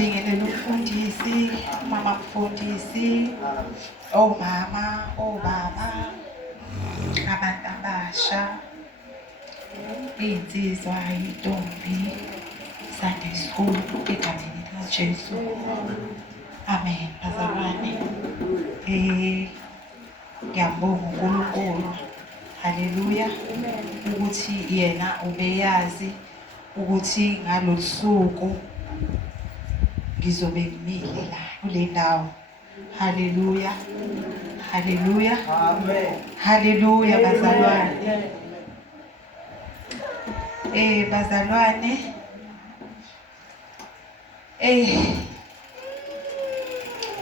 Sibingelela umfundisi, mama mfundisi, omama, obaba, abantu abasha, iy'nsizwa, iy'ntombi, Sunday school, egameni likaJesu. Amen. Bazalwane, ngiyambonga uNkulunkulu, haleluya, ukuthi yena ubeyazi ukuthi ngalolu suku ngizobe ngimile la kule ndawo. Haleluya, haleluya, amen, haleluya. Bazalwane, bazalwane,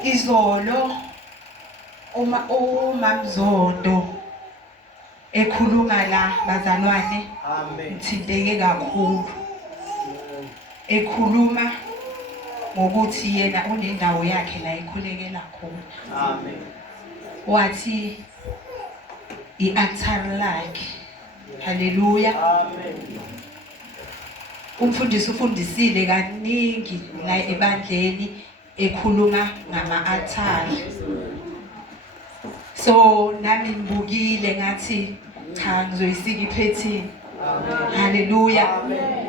izolo uMamZondo ekhuluma la, bazalwane, ngithinteke kakhulu, ekhuluma ngokuthi yena unendawo yakhe la ekhulekela khona. Amen. Wathi i-altar lakhe. Haleluya. Amen. Umfundisi ufundisile kaningi la ebandleni ekhuluma ngama-altar. So nami ngibukile ngathi cha, ngizoyisika iphethini. Haleluya.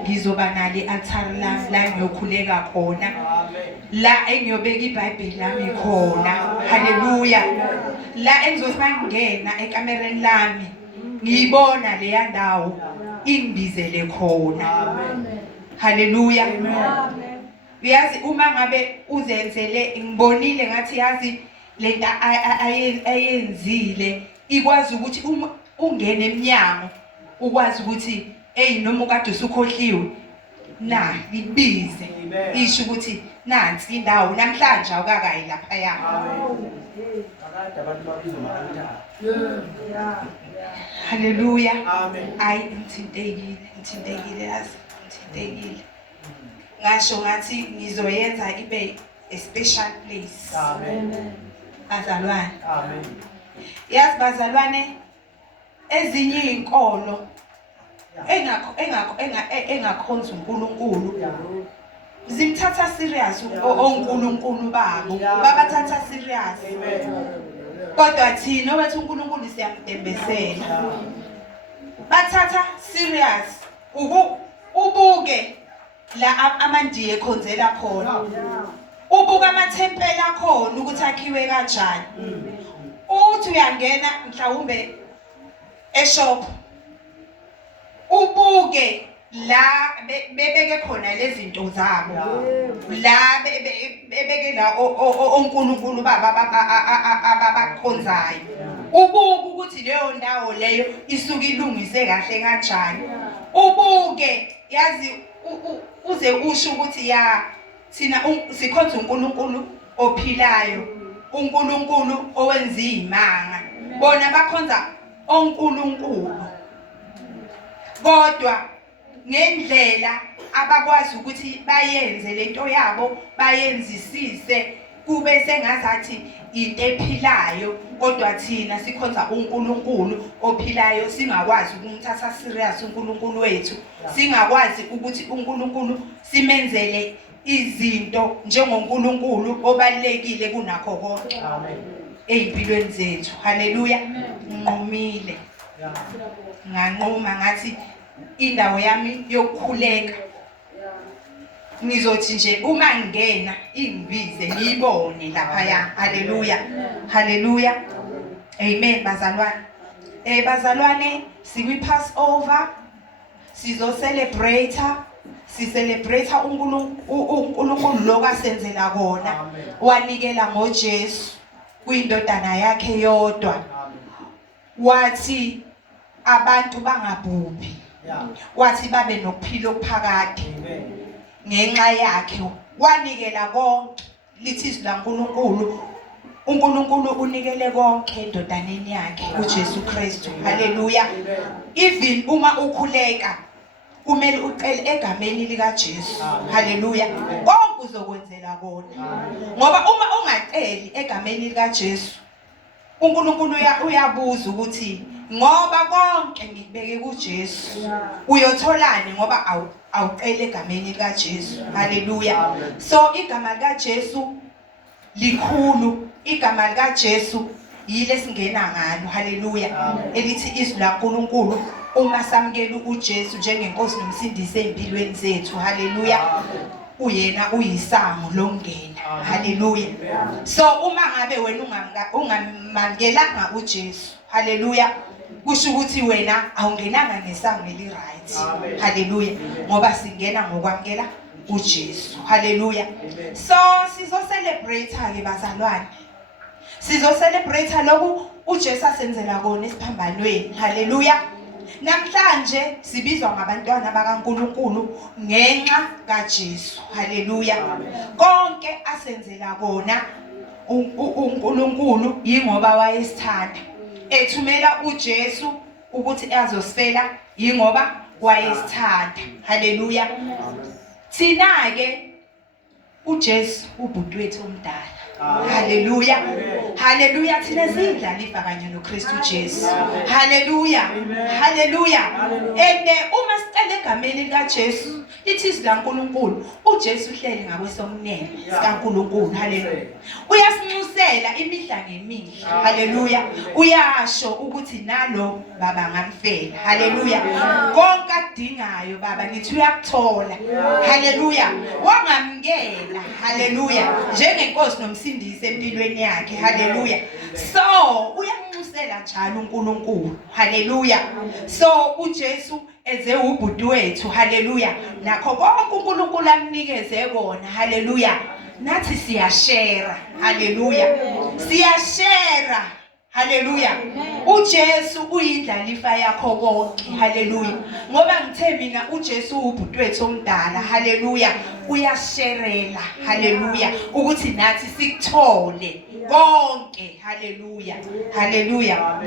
Ngizoba nali altar la ngiyokhuleka khona, la engiyobeka iBhayibheli lami khona. Haleluya. La engizothi mangingena ekamereni lami ngiyibona leya ndawo ingibizele khona. Haleluya. Uyazi uma ngabe uzenzele, ngibonile ngathi yazi lento ayenzile ikwazi ukuthi uma ungena eminyango ukwazi ukuthi noma ukade usukhohliwe na libize, isho ukuthi nansi indawo namhlanje awukakayi lapha ya. Akade abantu babiza ama-altar. Haleluya. Ayi ngithintekile yazi, ngithintekile. Ngasho ngathi ngizoyenza ibe a special place. Amen. Bazalwane. Amen. Yazi bazalwane, ezinye izinkolo engakhonza uNkulunkulu zimthatha serious oNkulunkulu babo, babathatha serious. Kodwa thina wethu uNkulunkulu siyamdembesela. Bathatha serious. Ubuke la amandiye ekhonzela khona, ubuka amathempeli akhona ukuthi akhiwe kanjani. Uthi uyangena mhlawumbe eshop, ubuke la bebeke khona lezi zinto zabo, la bebeke la oNkulunkulu ababakhonzayo. Ubuke ukuthi leyo ndawo leyo isuke ilungise kahle kanjani. Ubuke yazi uze usho ukuthi ya thina sikhonza uNkulunkulu ophilayo, uNkulunkulu owenza izimanga. Bona bakhonza oNkulunkulu kodwa ngendlela abakwazi ukuthi bayenze lento yabo, bayenzisise kube sengazathi into ephilayo. Kodwa thina sikhonza uNkulunkulu ophilayo, singakwazi ukumthatha serious uNkulunkulu wethu, singakwazi ukuthi uNkulunkulu simenzele izinto njengoNkulunkulu obalekile kunakho konke. Amen. Ezimpilweni zethu. Haleluya. Nqumile. Nganquma ngathi indawo yami yokukhuleka ngizothi nje uma ngingena ingibize ngiyibone lapha ya. Haleluya. Haleluya. Amen bazalwane. Bazalwane, sikwi-Passover sizo celebrate uNkulunkulu lo kasenzela kona, wanikela ngoJesu kuyindodana yakhe yodwa. Wathi abantu bangabhubhi, wathi babe nokuphila okuphakade ngenxa yakhe. Wanikela konke, lithi izwi laNkulunkulu, uNkulunkulu unikele konke endodaneni yakhe uJesu Kristu. Haleluya. Even uma ukhuleka kumele ucele egameni likaJesu. Haleluya. Konke uzokwenzela kona. Ngoba uma ungaceli egameni likaJesu, uNkulunkulu uyabuza ukuthi ngoba konke ngikubeke kuJesu. Uyotholani ngoba awuqele egameni lika Jesu. Haleluya. So igama lika Jesu likhulu, igama lika Jesu yile singena ngalo. Haleluya. Elithi izwi laNkulunkulu uma samukela uJesu njengenkosi nomsindisi empilweni zethu. Haleluya. Uyena uyisango lokungena. Haleluya. So uma ngabe wena ungamangelanga uJesu, haleluya, kusho ukuthi wena awungenanga ngesango eli-right. Haleluya. Ngoba singena ngokwamkela uJesu. Haleluya. So sizo celebrate ke bazalwane. Sizo celebrate lokhu uJesu asenzela kona esiphambanweni. Haleluya. Namhlanje sibizwa ngabantwana bakaNkulunkulu ngenxa kaJesu. Haleluya. Konke asenzela kona uNkulunkulu yingoba wayesithanda. Ethumela uJesu ukuthi azosifela yingoba wayesithanda. Haleluya. Thina ke uJesu ubhuti wethu omdala. Haleluya. Haleluya. Thina siyidlalifa kanye noKristu Jesu. Haleluya. Haleluya. Uma sicela egameni likaJesu, lithi sikaNkulunkulu, uJesu uhleli ngakwesomnene sikaNkulunkulu. Haleluya. Uyasinxusela imihla ngemihla. Haleluya. Uyasho ukuthi nalo baba ngamfela. Haleluya. Konke akudingayo baba nithi uyakuthola. Haleluya. Wangamkela. Haleluya. Njengenkosi nomsindisi empilweni yakhe. Haleluya. So uyanxusela njalo uNkulunkulu. Haleluya. So uJesu eze ubhuti wethu. Haleluya. Nakho konke uNkulunkulu amnikeze kona. Haleluya. Nathi siyashare. Haleluya. Siyashare. Haleluya. uJesu uyindlalifa yakho konke. Haleluya. Ngoba ngithe mina uJesu ubhuti wethu omdala. Haleluya. Uyasherela. Haleluya. Ukuthi nathi sikuthole konke. Haleluya. Haleluya.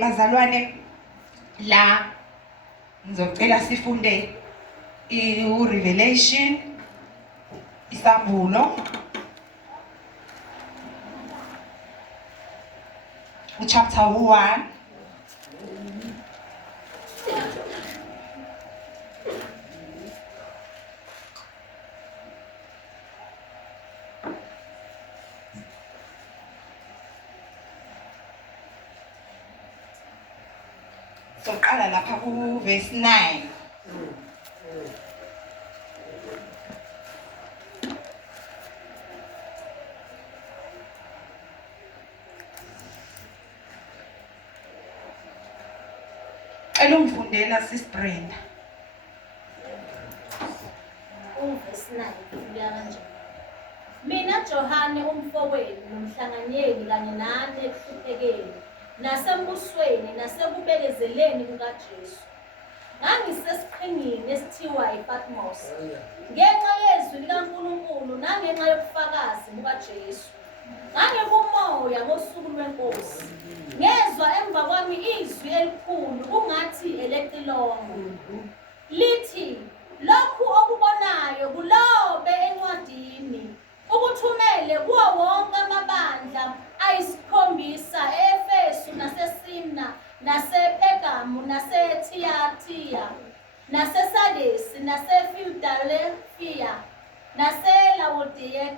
Bazalwane, la ngizocela sifunde uRevelation Isabulo chapter 1. So qala lapha ku verse 9. Elumfundela sis Brenda. Verse 9 kuya kanje. Mina Johane umfowenu nomhlanganyeli kanye nani ekuhluphekeni nasembusweni nasekubekezeleni kukaJesu. Ngangisesiqhingini esithiwa iPatmos. Ngenxa yezwi likaNkulunkulu nangenxa yobufakazi bukaJesu. Ngangekumoya ngosuku lwenkosi. Ngezwa emva kwami izwi elikhulu kungathi elecilongo. Lithi, lokhu okubonayo kulobe encwadini. Ukuthumele kuwo wonke amabandla ayisikhombisa eEfesu naseSimna nasePergamu naseThiatira naseSardis nasePhiladelphia naseLaodikia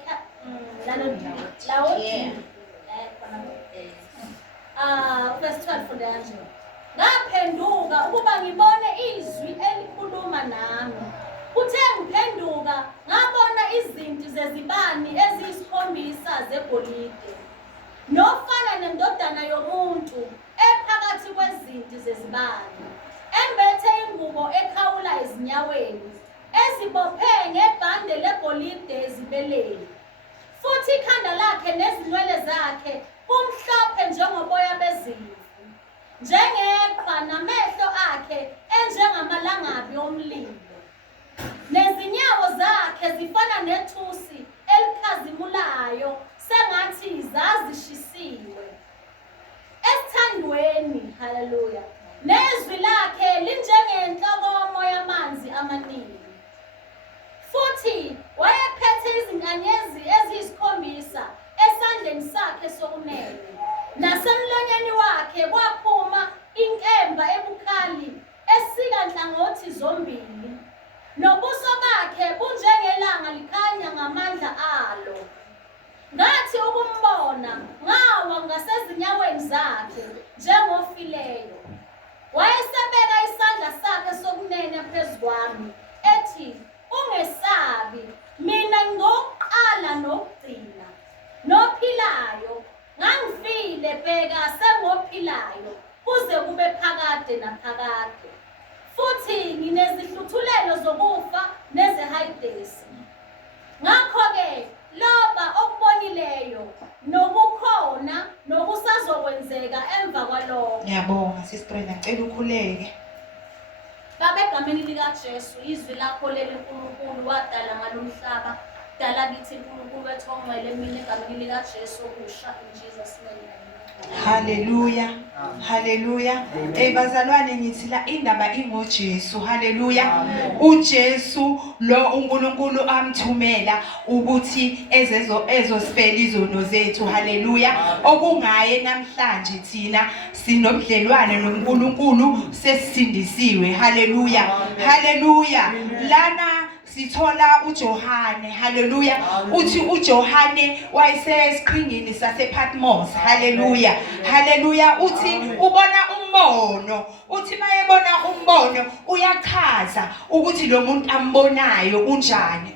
verse 12 for the angel. Ngaphenduka ukuba ngibone izwi elikhuluma nami. Kuthe ngiphenduka ngabona izinti zezibani eziyisikhombisa zegolide. Nofana nendodana yomuntu ephakathi kwezinti zezibani. Embethe ingubo ekhawula ezinyaweni. Ezibophe ngebhande legolide ezibeleni. Futhi ikhanda lakhe nezinwele zakhe kumhlophe njengoboya bezimvu. Njengeqhwa namehlo akhe enjengamalangabi omlilo. Nezinyawo zakhe zifana nethusi elikhazimulayo sengathi zazishisiwe. Esithandweni, haleluya. Nezwi lakhe linjengenhlokomo yamanzi amaningi. Futhi wayephethe izinkanyezi eziyisikhombisa esandleni sakhe sokunene. Nasemlonyeni wakhe kwaphuma uyinkemba ebukhali esika nhlangothi zombili. Nobuso bakhe bunjengelanga likhanya ngamandla alo. Ngathi ukumbona ngawa ngasezinyaweni zakhe njengofileyo. Wayesebeka isandla sakhe sokunene phezu kwami ethi, ungesabi, mina ngokuqala nokugcina nophilayo. Ngangifile bheka sengophilayo kuze kube phakade naphakade. Futhi nginezihluthulelo zokufa nezehayidesi. Ngakho-ke loba okubonileyo nokukhona nokusazokwenzeka emva kwalokho. Ngiyabonga sisibrenda, ngicela ukhuleke. Baba, egameni likaJesu, izwi lakho leli uNkulunkulu wadala ngalomhlaba. Dala kithi uNkulunkulu ethongcwele mina egameni likaJesu okusha in Jesus name. Haleluya. Haleluya. Bazalwane ngithi la indaba ingoJesu. Haleluya. uJesu lo uNkulunkulu amthumela ukuthi ezosifela izono zethu. Haleluya. Okungaye namhlanje thina sinobudlelwane noNkulunkulu sesindisiwe. Haleluya. Haleluya. Lana sithola uJohane. Haleluya. Uthi uJohane wayesesiqhingini sasePatmos. Haleluya. Haleluya. Uthi ubona umbono. Uthi mayebona umbono uyachaza ukuthi lo muntu ambonayo unjani.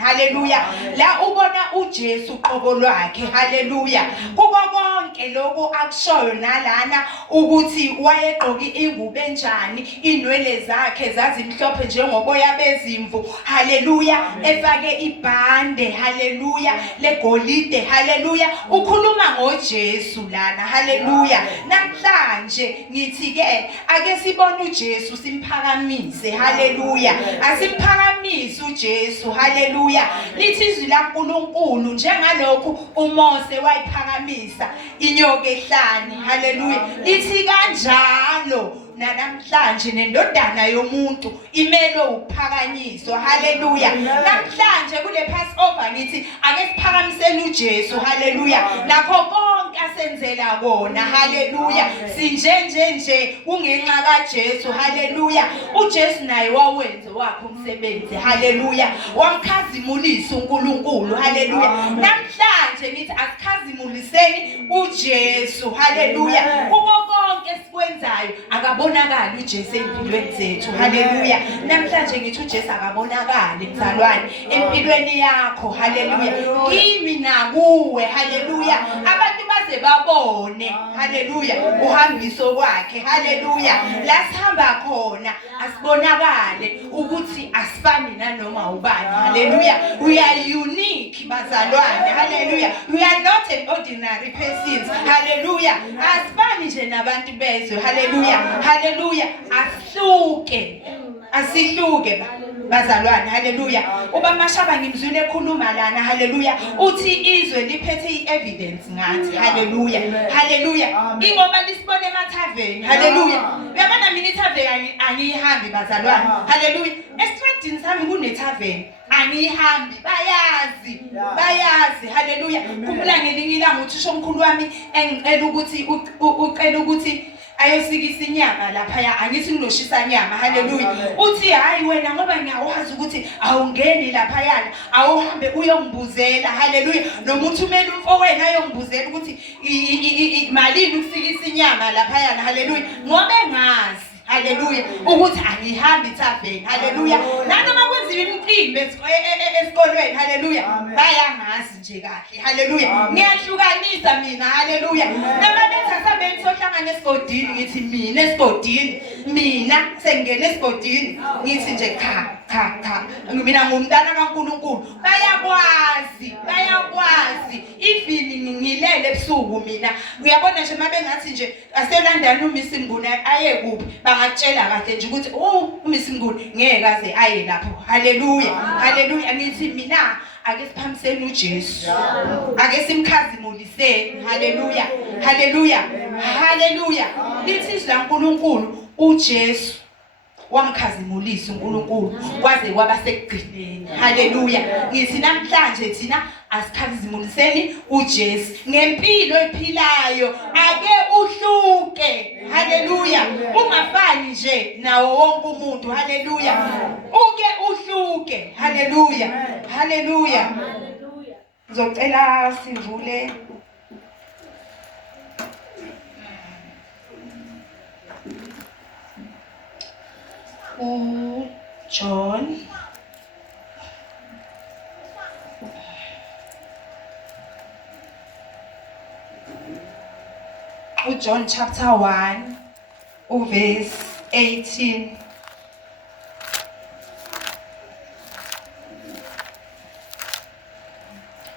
Haleluya. La ubona uJesu uqobo lwakhe. Haleluya. Kuko konke lokho akushoyo nalana ukuthi wayegqoka ingubo enjani, inwele zakhe zazimhlophe njengoboya bezimvu. Haleluya. Efake ibhande. Haleluya. Legolide. Haleluya. Ukhuluma ngoJesu lana. Haleluya. Namhlanje ngithi ke ake sibone uJesu simphakamise. Haleluya. Asiphakamise uJesu. Haleluya. Lithi izwi laNkulunkulu njengalokhu uMose wayiphakamisa inyoka ehlane. Haleluya. Lithi kanjalo namhlanje nendodana yomuntu imelo ukuphakanyiswa. Haleluya. Namhlanje kule Passover ngithi ake siphakamiseni uJesu. Haleluya. Nakho konke asenzela kona. Haleluya. Sinjenje kungenxa kaJesu. Haleluya. uJesu naye wawenza wakhe umsebenzi. Haleluya. Wamkhazimulisa uNkulunkulu. Haleluya. Namhlanje ngithi asikhazimuliseni uJesu. Haleluya. Kuko konke esikwenzayo akabonakala uJesu empilweni zethu. Haleluya. Namhlanje ngithi uJesu akabonakala mzalwane empilweni yakho. Haleluya. Kimi nakuwe. Haleluya. Abantu baze babone. Haleluya. Uhambiso kwakhe. Haleluya. La sihamba khona asibonakale ukuthi asifani nanoma ubani. Haleluya. We are unique bazalwane. Haleluya. We are not an ordinary persons. Haleluya. Asifani nje nabantu bezwe. Haleluya. Haleluya. Asihluke bazalwane. Haleluya. Uba Mashaba ngimzwile ekhuluma lana. Haleluya. Uthi izwe liphethe i-evidence ngathi. Haleluya. Haleluya. Ingoba lisibone emathaveni. Haleluya. Uyabona mina ithaveni angiyihambi bazalwane. Haleluya. Estradini sami kunethaveni angiyihambi. Bayazi. Haleluya. Khumbula ngelinye ilanga uthi usho omkhulu wami engicela ukuthi ucela ukuthi ayosikisa inyama lapha. Angithi ngiloshisa inyama. Haleluya. Uthi hayi wena ngoba ngiyawazi ukuthi awungeni lapha yana awuhambe uyongibuzela. Haleluya. Noma uthumela umfowenu ayongibuzela ukuthi malini ukusikisa inyama lapha yana. Haleluya. Ngoba engazi. Haleluya. Ukuthi angihambi ithaveni. Haleluya. Nanoma kwenziwa imicimbi esikolweni. Haleluya. Bayangazi nje kahle. Haleluya. Ngiyahlukanisa mina. Haleluya. Noma bethasameni sohlangana esigodini ngithi mina esigodini. Mina sengena esigodini ngithi nje cha. Mina ngumntana kaNkulunkulu. Bayakwazi. Ifini ngilele ebusuku mina. Uyabona nje mabengathi nje aselandana uMisi Mnguni aye kuphi. Bangatshela kahle nje ukuthi uMisi Mnguni ngeke aze aye lapho. Haleluya. Haleluya. Ngithi mina ake siphamiseni uJesu. Ake simkhazimuliseni. Haleluya. Haleluya. Haleluya. Lithi izwi laNkulunkulu uJesu wamkhazimulisa uNkulunkulu kwaze kwaba sekugcineni. Haleluya. Ngithi namhlanje thina asikhazimuliseni uJesu ngempilo ephilayo ake uhluke haleluya ungafani nje nawo wonke umuntu haleluya uke uhluke haleluya haleluya Hallelujah. ngizocela sivule John John chapter 1 verse 18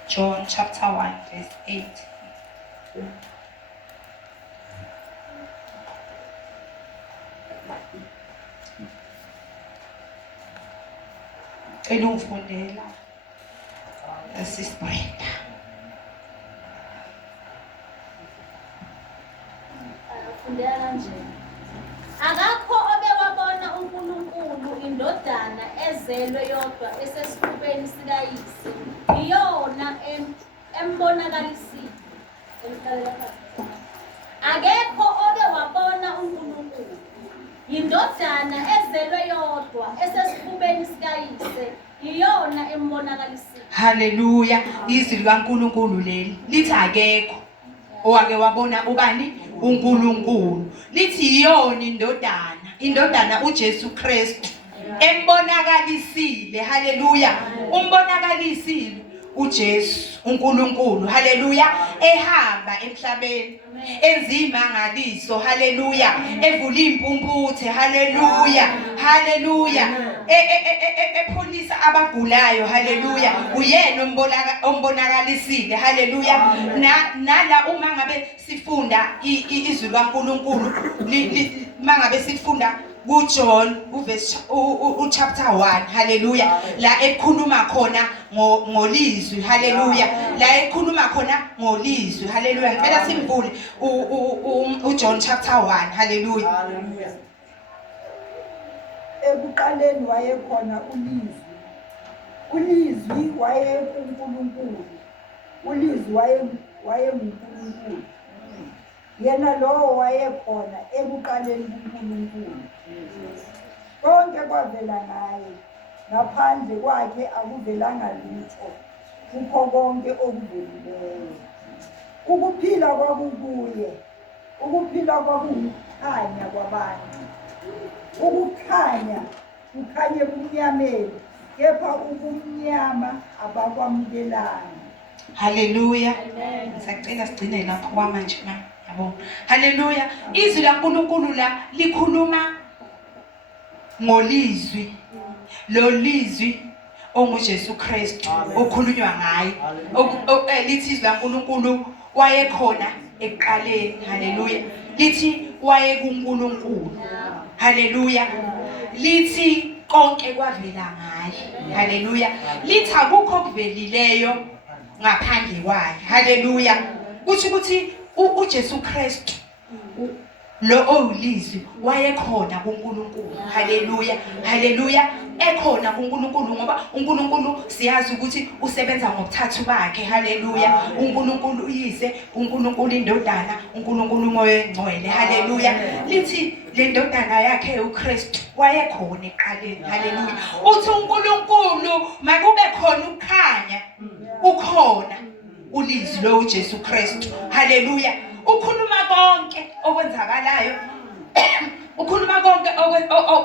John chapter 1 verse 18 elungifundela asisbrenda Fundela kanje. Akakho obewabona uNkulunkulu indodana ezelwe yodwa esesifubeni sikayise. Iyona embonakalisile. Akekho obewabona uNkulunkulu indodana ezelwe yodwa esesifubeni sikayise. Iyona embonakalisile. Haleluya izwi likaNkulunkulu leli lithi akekho owake wabona ubani uNkulunkulu lithi iyona indodana uJesu Kristu embonakalisile haleluya umbonakalisile uJesu uNkulunkulu haleluya ehamba emhlabeni enzima ngaliso haleluya evula impumputhe haleluya haleluya epholisa abagulayo haleluya uyena ombonakalisile haleluya nala uma ngabe sifunda izwi laNkulunkulu mangabe sifunda kuJohn chapter 1 haleluya la ekhuluma khona ngolizwi haleluya la ekhuluma khona ngolizwi haleluya ngicela simvule uJohn chapter 1 haleluya ekuqaleni wayekhona ulizwi wayekuNkulunkulu ulizwi wayenguNkulunkulu yena lowo wayekhona ekuqaleni kuNkulunkulu konke kwavela ngaye ngaphandle kwakhe akuvelanga lutho kukho konke okuvelileyo ukuphila kwakukuye ukuphila kwakukhanya kwabantu ukukhanya kukhanye kumnyameni kepha ubumnyama abakwamukelanga haleluya ngisacela sigcine lapho kwamanje mama yabo haleluya izwi laNkulunkulu la likhuluma ngolizwi lo lizwi onguJesu Kristu okhulunywa ngaye lithi izwi laNkulunkulu wayekhona ekuqaleni haleluya lithi wayekuNkulunkulu haleluya lithi konke kwavela ngaye haleluya lithi akukho okuvelileyo ngaphandle kwakhe haleluya kuthi ukuthi uJesu Kristu lo olizwi wayekhona kuNkulunkulu haleluya haleluya ekhona kuNkulunkulu ngoba uNkulunkulu siyazi ukuthi usebenza ngobuthathu bakhe haleluya uNkulunkulu uyise uNkulunkulu indodana uNkulunkulu umoya engcwele haleluya lithi le ndodana yakhe uKristu wayekhona eqaleni haleluya uthi uNkulunkulu makube khona ukukhanya ukhona ulizwi lo uJesu Kristu haleluya ukhuluma konke okwenzakalayo ukhuluma konke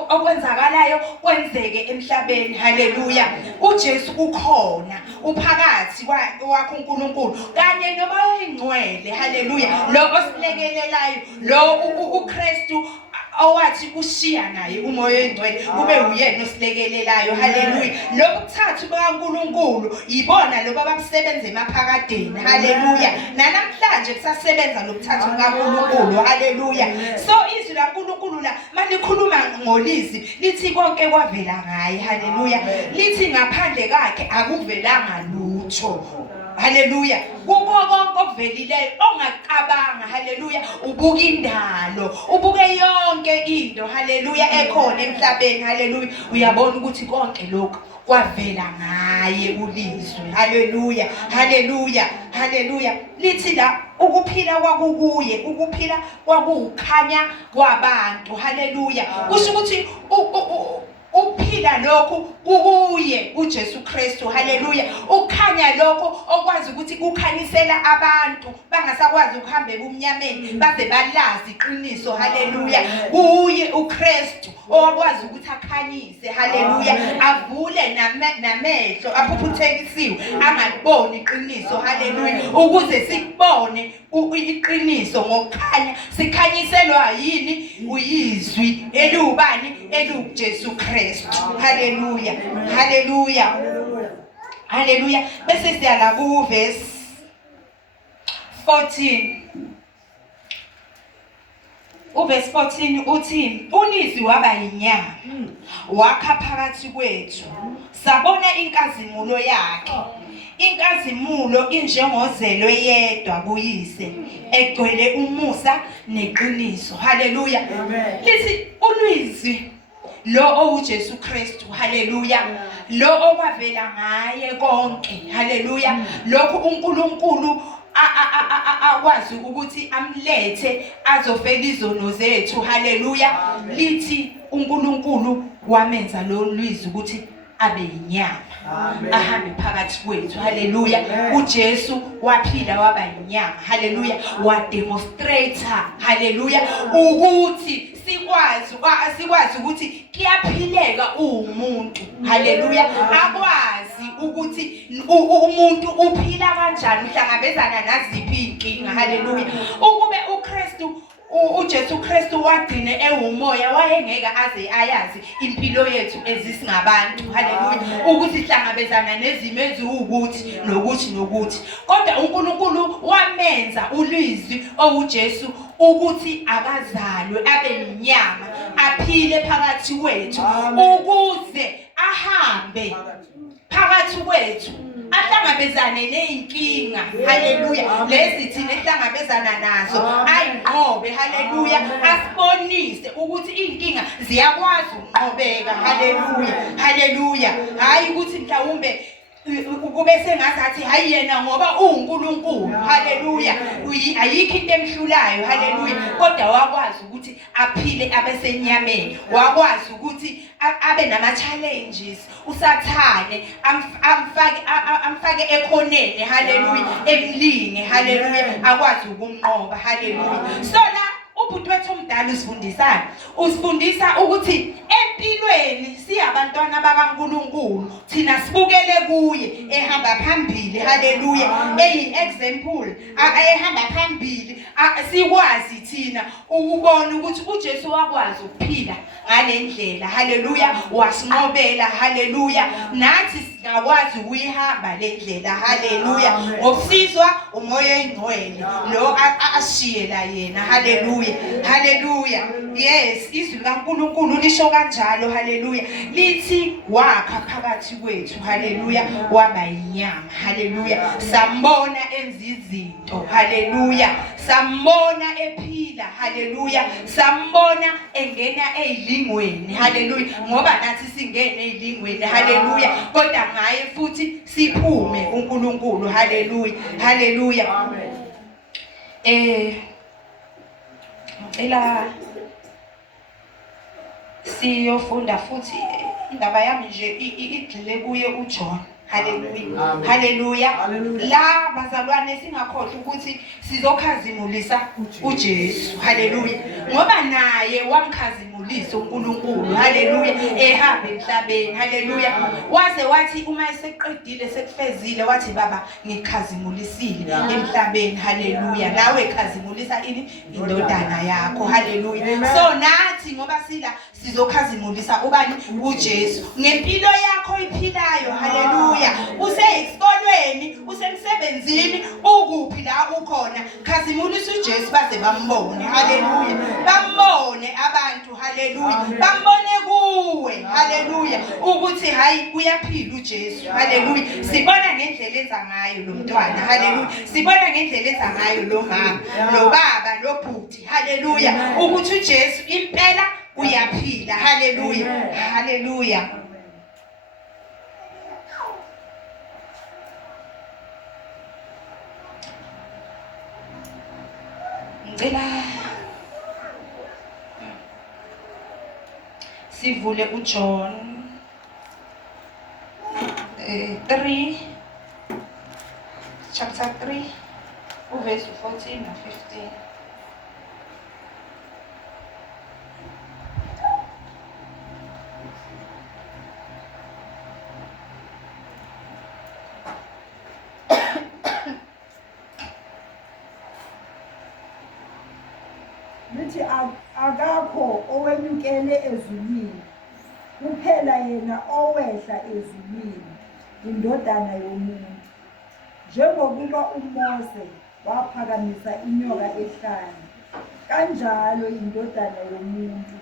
okwenzakalayo kwenzeke emhlabeni haleluya uJesu ukhona uphakathi kwakho uNkulunkulu kanye nomoya oyingcwele haleluya lo osilekelelayo lo uKristu owathi kushiya naye umoya oyingcwele kube uyena osilekelelayo haleluya lokuthathu kaNkulunkulu yibona loba babusebenza emaphakadeni haleluya namhlanje kusasebenza lokuthathu kaNkulunkulu haleluya so izwi laNkulunkulu la malikhuluma ngolizwi lithi konke kwavela ngaye haleluya lithi ngaphandle kwakhe akuvelanga lutho haleluya kukho konke okuvelileyo ongaqabanga haleluya ubuka indalo ubuke yonke into haleluya ekhona emhlabeni haleluya uyabona ukuthi konke lokho kwavela ngaye ulizwi. Haleluya, haleluya, haleluya. Lithi la ukuphila kwakukuye, ukuphila kwakukhanya kwabantu. Haleluya. Kusho ukuthi ukuphila lokhu kukuye uJesu Kristu. Haleluya. Ukhanya lokho okwazi ukuthi kukhanyisela abantu bangasakwazi ukuhamba ebumnyameni baze balazi iqiniso. Haleluya. Kuye uKristu okwazi ukuthi akhanyise. Haleluya. Avule namehlo aphuphuthekisiwe angaliboni iqiniso. Haleluya. Ukuze sikubone iqiniso ngokukhanya, sikhanyiselwa yini? Uyizwi elubani? EluJesu Kristu. Haleluya, haleluya, haleluya. Bese siyala ku verse 14. Uverse 14 uthi ulizwi waba yinyama wakha phakathi kwethu, sabona inkazimulo yakhe. Inkazimulo injengozelo yedwa kuyise, egcwele umusa neqiniso. Haleluya. Lithi ulizwi lo uJesu Kristu. Haleluya. Lo okwavela ngaye konke. Haleluya. Lokhu uNkulunkulu akwazi ukuthi amlethe azofela izono zethu. Haleluya. Lithi uNkulunkulu wamenza lo lizwi ukuthi abe yinyama, ahambe phakathi kwethu. Haleluya. uJesu waphila waba yinyama. Haleluya. Wademonstrator. Haleluya. Ukuthi sikwazi ukuthi kuyaphileka umuntu. Haleluya. Akwazi ukuthi umuntu uphila kanjani, uhlangabezana naziphi inkinga. Haleluya. Ukube uKristu uJesu Kristu wagcine ewumoya, wayengeke aze ayazi impilo yethu ezisingabantu. Haleluya. Ukuthi sihlangabezana nezimo eziwukuthi nokuthi. Kodwa uNkulunkulu wamenza ulizwi oUJesu ukuthi akazalwe abe yinyama, aphile phakathi kwethu, ukuze ahambe phakathi kwethu, ahlangabezane neyinkinga. Haleluya. Lezi thina ehlangabezana nazo ayinqobe. Haleluya. Asibonise ukuthi inkinga ziyakwazi ukunqobeka. Haleluya, haleluya. Hayi ukuthi mhlawumbe kube sengazathi hayi yena ngoba uNkulunkulu. Haleluya. Ayikho into emhlulayo. Haleluya. Kodwa wakwazi ukuthi aphile abesenyameni, wakwazi ukuthi abe nama challenges, usathane amfake ekhoneni. Haleluya. Emlinge. Haleluya. Akwazi ukumnqoba. Haleluya. So la ubhuti wethu omdala usifundisa ukuthi empilweni siyabantwana bakaNkulunkulu, thina sibukele kuye ehamba phambili. Haleluya. Eyi-example ehamba phambili, sikwazi thina ukubona ukuthi uJesu wakwazi ukuphila ngale ndlela. Haleluya. Wasinqobela. Haleluya. Nathi singakwazi ukuyihamba le ndlela. Haleluya. Ngokusizwa umoya oyingcwele lo ashiyela yena. Haleluya, haleluya. Yes, izwi kaNkulunkulu lisho kanjalo. Haleluya. Lithi wakha phakathi kwethu. Haleluya. Waba yinyama. Haleluya. Sambona enza izinto. Haleluya. Sambona ephila. Haleluya. Sambona engena ezilingweni. Haleluya. Ngoba nathi singene ezilingweni. Haleluya. Kodwa ngaye futhi siphume uNkulunkulu. Haleluya, haleluya. Amen. Ela siyofunda futhi indaba yami nje igxile kuye uJohn. Haleluya, haleluya. La bazalwane singakhohlwa ukuthi sizokhazimulisa uJesu. Haleluya. Ngoba naye wamkhazimulisa uNkulunkulu. Haleluya. Ehamba emhlabeni. Haleluya. Waze wathi uma eseqedile sekufezile wathi baba ngikhazimulisile emhlabeni. Haleluya. Nawe khazimulisa ini indodana yakho. Haleluya. So nathi ngoba sila sizokhazimulisa ubani? uJesu. Ngempilo yakho iphilayo. Haleluya. Usesikolweni, usemsebenzini, ukuphi la ukhona, khazimulisa uJesu baze bambone. Haleluya. Bambone abantu. Haleluya. Bambone kuwe. Haleluya. Ukuthi hayi uyaphila uJesu. Haleluya. Sibona ngendlela enza ngayo lo mntwana. Haleluya. Sibona ngendlela enza ngayo lo mama, lo baba, lo bhuti. Haleluya. Ukuthi uJesu impela uyaphila. Haleluya, haleluya. Ngicela sivule uJohn 3 chapter 3 verse 14 and 15. lithi akakho owenyukele ezulwini kuphela yena owehla ezulwini, indodana yomuntu. Njengokuba uMose waphakamisa inyoka ehlane, kanjalo indodana yomuntu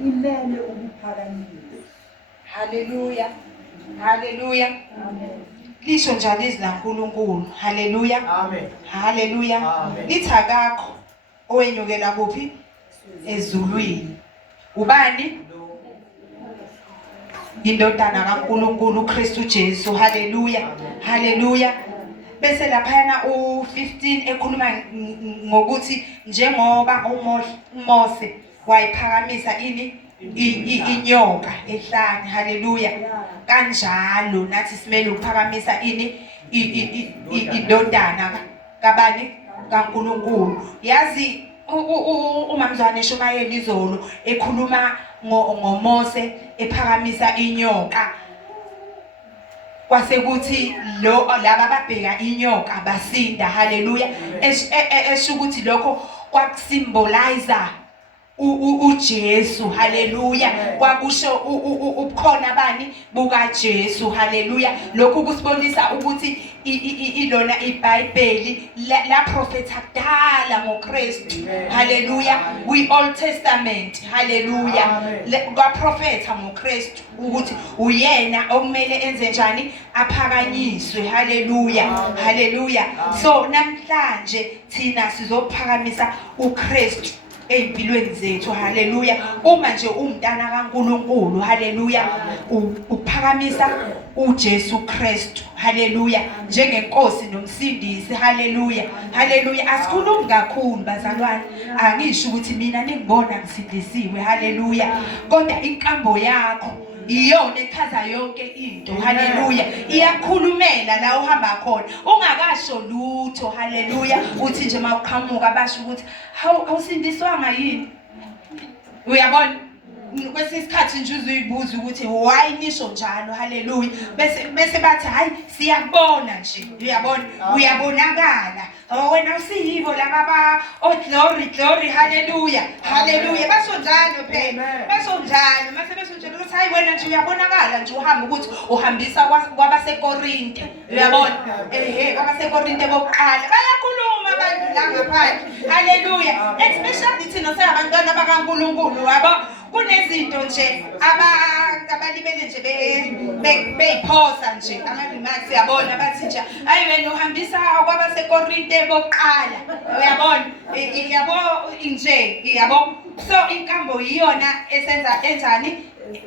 imele ukuphakanyiswa. Hallelujah. Hallelujah. Amen. Lisho njalo izwi laNkulunkulu. Hallelujah. Amen. Hallelujah. Amen. Lithi akakho owenyukela kuphi? Ezulwini. Ubani? Indodana kaNkulunkulu uKristu Jesu. Hallelujah. Hallelujah. Bese laphana u15 ekhuluma ngokuthi njengoba uMose wayiphakamisa inyoka ehlane. Hallelujah. Kanjalo nathi simele ukuphakamisa indodana kabani? kaNkulunkulu. Yazi uMamzwane Shumayeli izolo ekhuluma ngoMose ephakamisa inyoka, kwase kuthi laba ababheka inyoka basinda. Hallelujah. Esho ukuthi lokho kwakusymbolize uJesu. Hallelujah. Kwakusho ubukhona bani buka Jesu. Hallelujah. Lokhu kusibonisa ukuthi ilona iBhayibheli la prophet akudala ngoKristu. Hallelujah. We Old Testament. Hallelujah. Kwa prophet ngoKristu ukuthi uyena okumele enze njani? Aphakanyiswe. Hallelujah. Hallelujah. So namhlanje thina sizophakamisa uKristu empilweni zethu. Hallelujah. Uma nje umntana kaNkulunkulu. Hallelujah. Uphakamisa uJesu Kristu. Hallelujah. Njengenkosi nomsindisi. Hallelujah. Hallelujah. Asikhulumi kakhulu bazalwane. Angisho ukuthi mina ningibona ngisindisiwe. Hallelujah. Kodwa inkambo yakho iyona echaza yonke into. Hallelujah. Iyakhulumela la uhamba khona ungakasho lutho. Hallelujah. Uthi nje mawuqhamuka basho ukuthi awusindiswanga yini. Uyabona? Kwesinye isikhathi nje uzuyibuza ukuthi why nisho njalo. Hallelujah. Bese bathi hayi siyabona nje. Uyabona? Uyabonakala. Wena usiyibo laba glory. Hallelujah. Hallelujah. Basho njalo phela. Basho njalo. Mase besho njalo ukuthi hayi wena nje uyabonakala nje uhamba ukuthi uhambisa kwabaseKorinte. Uyabona? KwabaseKorinte bokuqala bayakhuluma abantu la ngaphandle. Hallelujah. Especially thina sayabantwana bakaNkulunkulu. Yabo? Kunezinto nje abalibele nje beyiphosa nje ama-remarks. Yabona bathi nje hayi wena uhambisa kwabaseKorinte bokuqala. Uyabona? Yabo nje. Yabo? So inkambo iyona esenza enjani?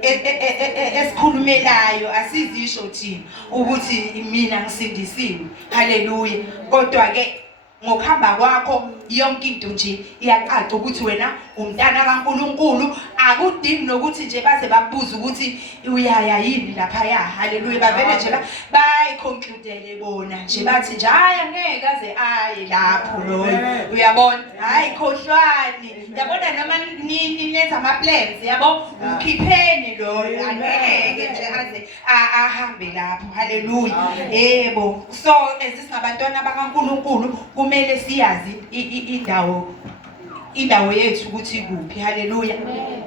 Esikhulumelayo. Asizisho thina ukuthi mina ngisindisiwe. Hallelujah. Kodwa ke ngokuhamba kwakho yonke into nje iyacaca ukuthi wena umntana kaNkulunkulu. Akudingi nokuthi nje baze bakubuza ukuthi uyaya yini lapha ya. Hallelujah. Bavele nje bayiconcludele bona nje bathi nje hayi angeke aze aye lapho loyo. Uyabona? Hayi khohlwani. Yabona noma nenza ama plans. Yabo? Ukhipheni loyo angeke nje aze ahambe lapho. Hallelujah. Yebo. So esingabantwana bakaNkulunkulu kumele siyazi indawo yethu ukuthi kuphi. Hallelujah.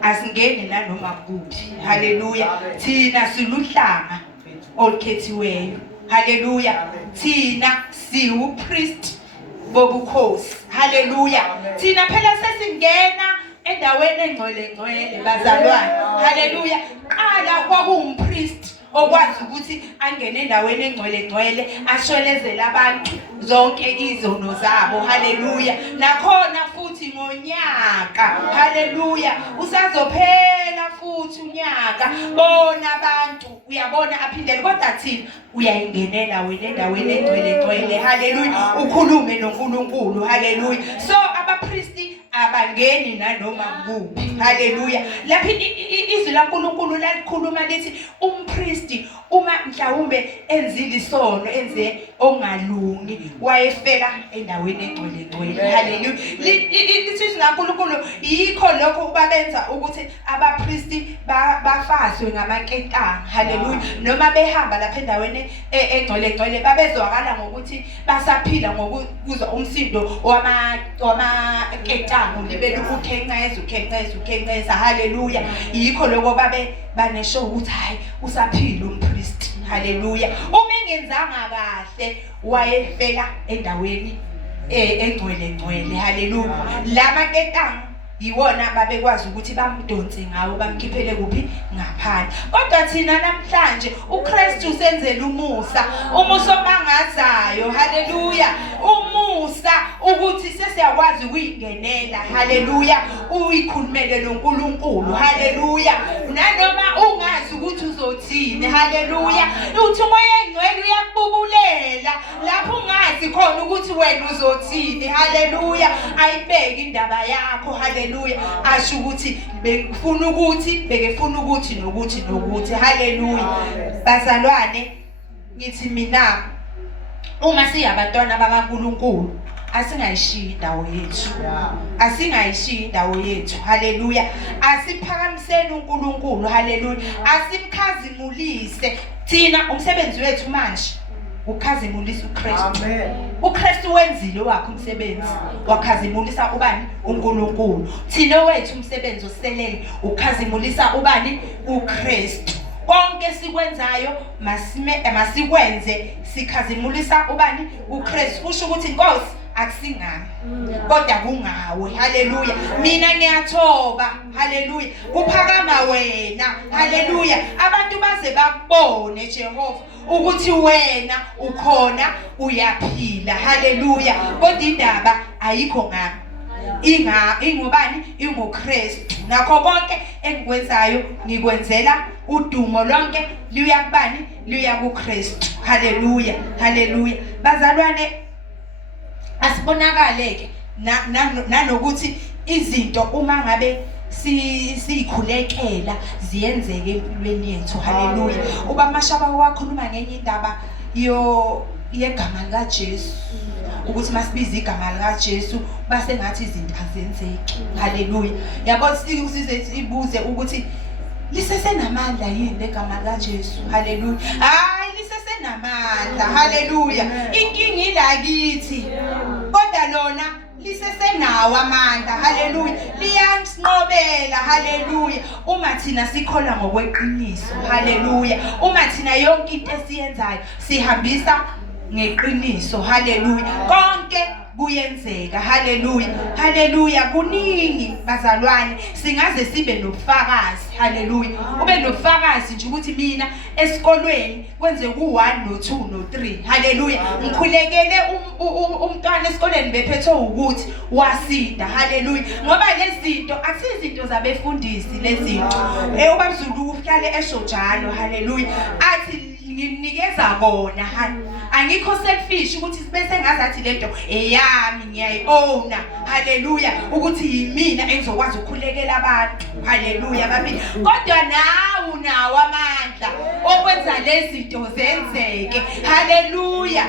Asingene la noma kuphi. Hallelujah. Thina siluhlanga olukhethiweyo. Hallelujah. Thina siwupriest bobukhosi. Hallelujah. Thina phela sesingena endaweni engcwele bazalwane. Hallelujah. Qala kwakuwumpriest okwazi ukuthi angene endaweni engcwele ashwelezele abantu zonke izono zabo. Hallelujah. Nakhona futhi ngonyaka. Hallelujah. Usazophela futhi futhi unyaka bona abantu uyabona aphindele kodwa thina uyayingenela wena endaweni egcwele haleluya ukhulume noNkulunkulu haleluya so abapristi abangeni nanoma kuphi haleluya lapha izwi laNkulunkulu lalikhuluma lithi umpristi uma mhlawumbe enzile isono enze ongalungi wayefela endaweni egcwele haleluya lithi laNkulunkulu yikho lokho babenza ukuthi abapristi bafaswe ngamanketanga haleluya noma behamba lapha endaweni egcwele babezwakala ngokuthi basaphila ngokuzwa umsindo wamanketanga libele ukukhenceza haleluya yikho lokho banesho ukuthi hayi usaphila umpriest haleluya uma engenzanga kahle wayefela endaweni egcwele haleluya lamanketanga yiwona babekwazi ukuthi bamdonse ngawo bamkhiphele kuphi ngaphandle kodwa thina namhlanje uKristu usenzela umusa omangazayo haleluya umusa ukuthi sesiyakwazi ukuyingenela haleluya uyikhulumele noNkulunkulu haleluya nanoma ungazi ukuthi uzothini haleluya uthi moya engcwele uyakububulela lapho ungazi khona ukuthi wena uzothini haleluya ayibeki indaba yakho haleluya asho ukuthi bekufuna ukuthi nokuthi haleluya bazalwane ngithi mina uma siyabantwana bakaNkulunkulu asingayishiyi indawo yethu haleluya asiphakamiseni uNkulunkulu haleluya asimkhazimulise thina umsebenzi wethu manje ukhazimulisa uKristu uKristu wenzile wakhe umsebenzi wakhazimulisa ubani uNkulunkulu thina wethu umsebenzi oselele ukhazimulisa ubani uKristu konke sikwenzayo masikwenze sikhazimulisa ubani uKristu kusho ukuthi Nkosi akusingami kodwa kungawe haleluya mina ngiyathoba haleluya kuphakama wena haleluya abantu baze bakubone Jehova ukuthi wena ukhona uyaphila haleluya kodwa indaba ayikho ngami ingubani inguKristu nakho konke engikwenzayo ngikwenzela udumo lonke luyakubani luya kuKristu haleluya bazalwane asibonakaleke nanokuthi izinto uma ngabe siyikhulekela ziyenzeke empilweni yethu haleluya uba mashaba wakhuluma ngenye indaba yegama likaJesu ukuthi masibiza igama likaJesu base ngathi izinto azenzeki haleluya yabo size sibuze ukuthi lisesenamandla yini legama likaJesu haleluya hayi lisesenamandla haleluya inkingi ilakithi kodwa lona lisesenawo amandla haleluya liyansinqobela haleluya uma thina sikholwa ngokweqiniso haleluya uma thina yonke into esiyenzayo sihambisa ngeqiniso haleluya konke kuyenzeka haleluya kuningi bazalwane singaze sibe nobufakazi haleluya ube nobufakazi nje ukuthi mina esikolweni kwenze ku1 no2 no3 haleluya ngikhulekele umntwana esikolweni bephethwe ukuthi wasinda haleluya ngoba lezi zinto akusizinto zabefundisi lezi zinto ubabZulu uhlale esho njalo haleluya athi nginikeza kona angikho selfish ukuthi bese ngazathi lento eyami ngiyayiona haleluya ukuthi yimina engizokwazi ukukhulekela abantu haleluya baphila kodwa nawo amandla okwenza lezi zinto zenzeke haleluya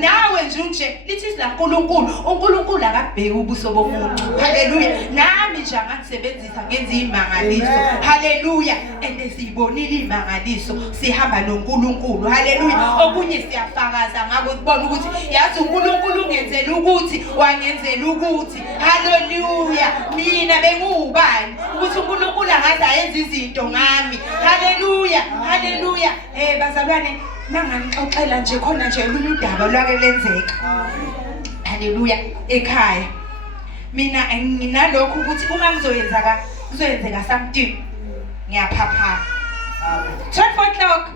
nawe nje lithi uNkulunkulu akabheki ubuso bomuntu haleluya nami nje angasebenzisa ngenza imangaliso haleluya siyibonile imangaliso sihamba noNkulunkulu haleluya okunye siyafakaza ngako ukubona ukuthi yazi uNkulunkulu ungenzela ukuthi wangenzela ukuthi haleluya mina bengubani ukuthi uNkulunkulu angaze ayenze izinto ngami haleluya bazalwane mangangixoxela nje khona nje olunye udaba lwake lenzeka haleluya ekhaya mina nginalokho ukuthi uma kuzoyenzeka something ngiyaphaphama 12 o'clock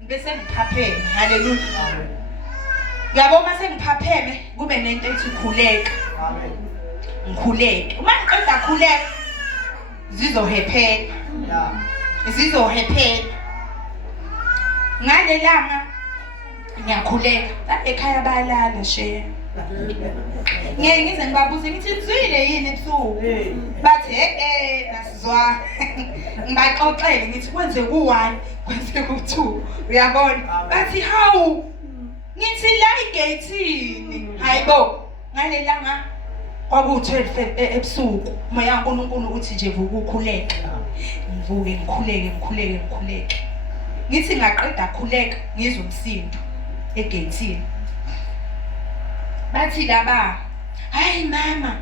bese ngiphapheme haleluya uyabona sengiphapheme kube nento ethi khuleka ngikhuleke uma ngiqeda khuleka zizohephela zizohephela ngalelanga ngiyakhuleka ekhaya bayalala she ngeke ngize ngibabuze ngithi nizwile yini ebusuku bathi nasizwa ngibaxoxele ngithi kwenze ku1 kwenze ku2 uyabona bathi hawu ngithi la igate hayibo ngalelanga kwaku12 ebusuku moya kaNkulunkulu uthi nje vuka ukhuleke ngivuke ngikhuleke ngithi ngaqeda khuleka ngizwe umsindo egatini bathi laba hayi mama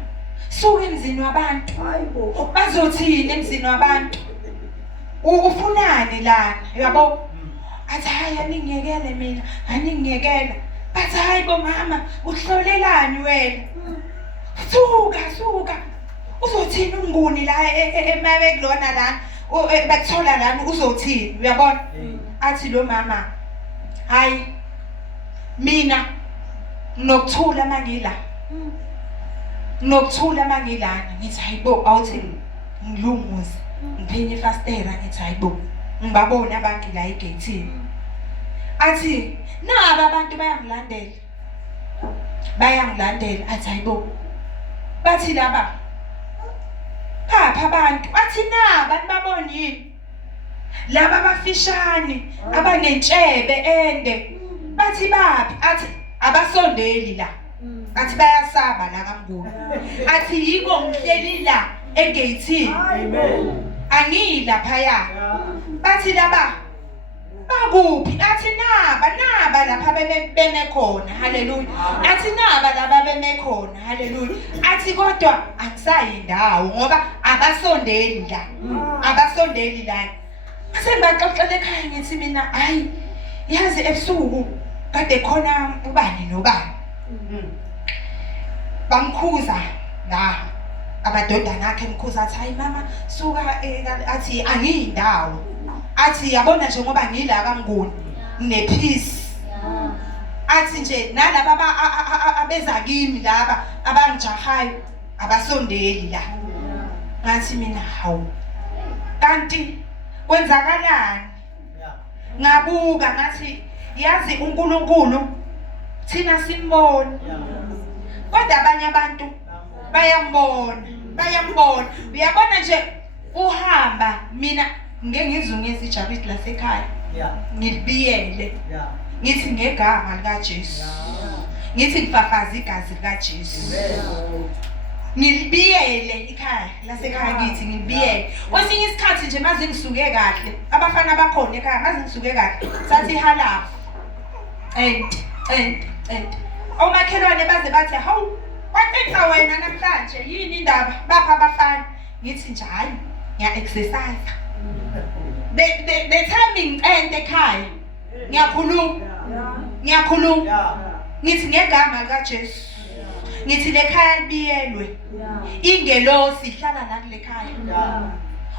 suke emzini wabantu hayibo bazothini emzini wabantu ufunani lana yabo athi hayi aningiyekele mina aningiyekela bathi hayibo mama uhlolelani wena suka uzothini unguni la emabe kulona lana bakuthola lana uzothini uyabona athi lo mama hayi mina nokuthula mangila mangilana ngithi hayibo awuthi ngilunguze ngiphenye ifastera ngithi hayibo ngibabona abantu la egatini athi naba abantu bayangilandela athi hayibo bathi laba phapha abantu athi naba nibabona yini laba abafishane abanentshebe ende bathi bapi athi abasondeli la athi bayasaba la kaMnguni athi yiko ngihleli la egatini angila phaya bathi laba bakuphi athi naba lapha beme khona haleluya athi naba laba beme khona haleluya athi kodwa angisayindawo ngoba abasondeli la asengibaxoxela ekhaya ngithi mina hayi yazi ebusuku kade khona ubani nobani bamkhuza la amadodana akhe mkhuza athi hayi mama suka athi angiyindawo athi yabona nje ngoba ngila kaMnguni nepeace athi nje nalaba abeza kimi laba abangijahayo abasondeli la ngathi mina hawu kanti kwenzakalani ngabuka ngathi yazi uNkulunkulu thina simbona kodwa abanye abantu bayambona uyabona nje uhamba mina ngeke ngizungeze iJarith lasekhaya ngilibiyele ngithi ngegama likaJesu ngithi ngifafaza igazi likaJesu ngilibiyele ikhaya lasekhaya ngithi ngilibiyele kwesinye isikhathi nje maze ngisuke kahle abafana bakhona ekhaya maze ngisuke kahle sathi halafu and omakhelwane baze bathi hawu wacinga wena namhlanje yini indaba bapha abafana ngithi nje hayi ngiya exercise the timing and ekhaya ngiyakhuluma ngithi ngegama likaJesu ngithi lekhaya libiyelwe ingelosi ihlala la kulekhaya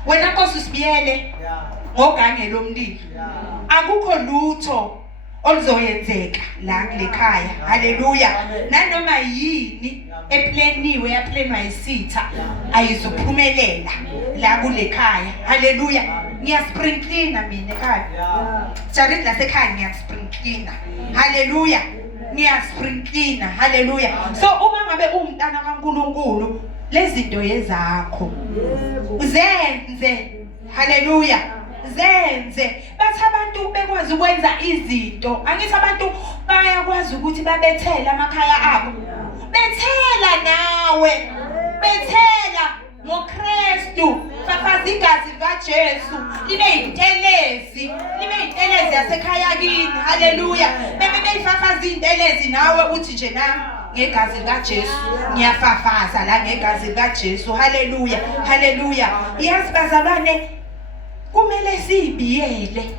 wena Nkosi usibiyele ngogange lomlilo akukho lutho oluzoyenzeka la kulekhaya haleluya nanoma yini eplaniwe yaplanwa yisitha ayizophumelela la kulekhaya haleluya ngiyasprinkleena mina ekhaya Jarith lasekhaya ngiyasprinkleena haleluya ngiyasprinkleena haleluya so uma ngabe umntana kaNkulunkulu lezinto yezakho zenze haleluya zenze bathi abantu bekwazi ukwenza izinto angithi abantu bayakwazi ukuthi babethele amakhaya abo bethela nawe bethela ngoKristu fafaza igazi likaJesu libe yintelezi yasekhaya kini haleluya bebe beyifafaza intelezi nawe uthi nje nami ngegazi likaJesu ngiyafafaza la ngegazi likaJesu haleluya yazi bazalwane kumele sibiyele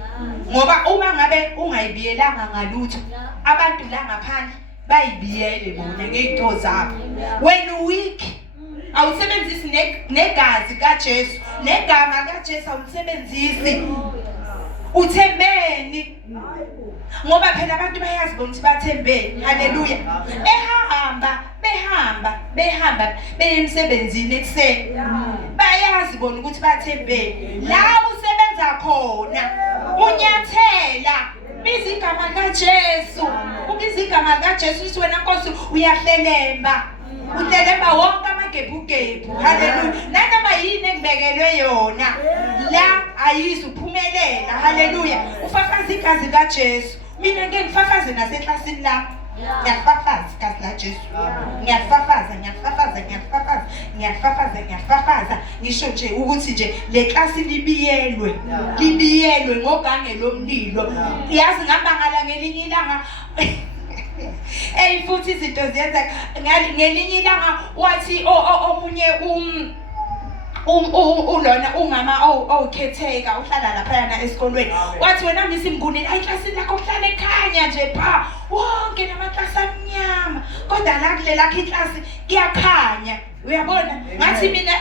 ngoba uma ngabe ungayibiyelanga ngalutho abantu la ngaphandle bayibiyele bona ngeinto zabo wena weak awusebenzisi negazi kaJesu negama likaJesu awulisebenzisi uthembeni ngoba phela abantu bayazi bona ukuthi bathembeni haleluya behamba beye emsebenzini ekseni bayazi bona ukuthi bathembele la usebenza khona unyathela biza igama likaJesu ubiza igama likaJesu uthi wena Nkosi uyahlelemba utelemba wonke amagebhugebhu haleluya nanoma yini ekubekelwe yona la ayizuphumelela haleluya ufafaza igazi likaJesu mina ngeke ngifafaze naseklasini la ngiyafafaza igazi likaJesu ngiyafafaza ngisho nje ukuthi nje le klasi libiyelwe ngogange lomlilo yazi ngambangala ngelinye ilanga futhi izinto ziyenza ngelinye ilanga wathi omunye ulona umama okhetheka uhlala lapha yana esikolweni wathi wena misi Mnguni ayiklasini lakho kuhlala ekhanya nje pha wonke namaklasi amnyama kodwa la kule lakho iklasi kuyakhanya uyabona ngathi mina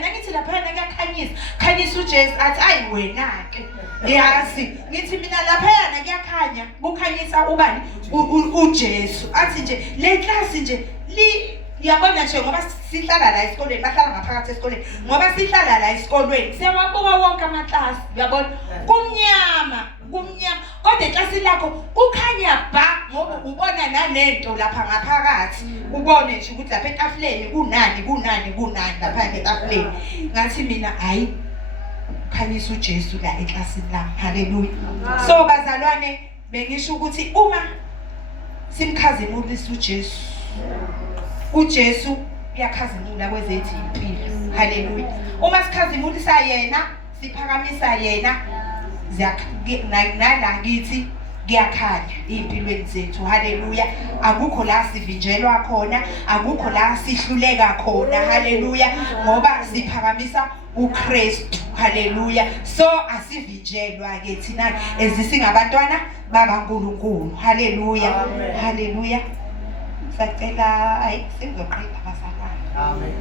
nangithi lapha yana kuyakhanyisa uJesu athi ayi wena ke yazi ngithi mina lapha yana kuyakhanya kukhanyisa ubani uJesu athi nje le klasi nje yabona nje ngoba sihlala la esikolweni bahlala ngaphakathi esikolweni ngoba sihlala la esikolweni siyawabuka wonke amaklasi uyabona kumnyama kodwa eklasi lakho kukhanya ba ngoba ubona nanento lapha ngaphakathi ubone nje ukuthi lapha etafuleni kunani lapha etafuleni ngathi mina hayi khanyisa uJesu la eklasini la haleluya so bazalwane bengisho ukuthi uma simkhazimulisa uJesu uyakhazimula kwezethu impilo haleluya uma sikhazimulisa yena siphakamisa yena nala kithi kuyakhanya impilweni zethu haleluya akukho la sivinjelwa khona akukho la sihluleka khona haleluya ngoba siphakamisa uKristu haleluya so asivinjelwa ke thina ezisingabantwana bakaNkulunkulu haleluya haleluya sacela ayi sizoqeda abazalwane amen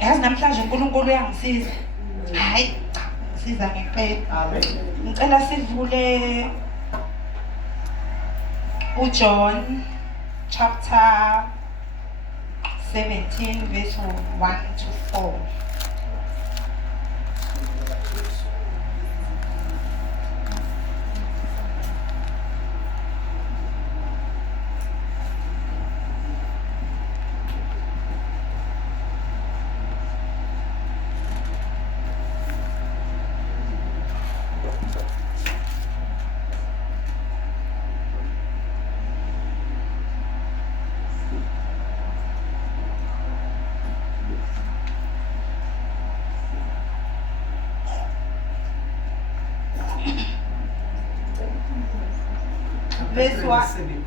yazi namhlanje uNkulunkulu uyangisiza hayi siza ngempela ngicela sivule uJohn chapter 17 verse 1 to 4 verse 1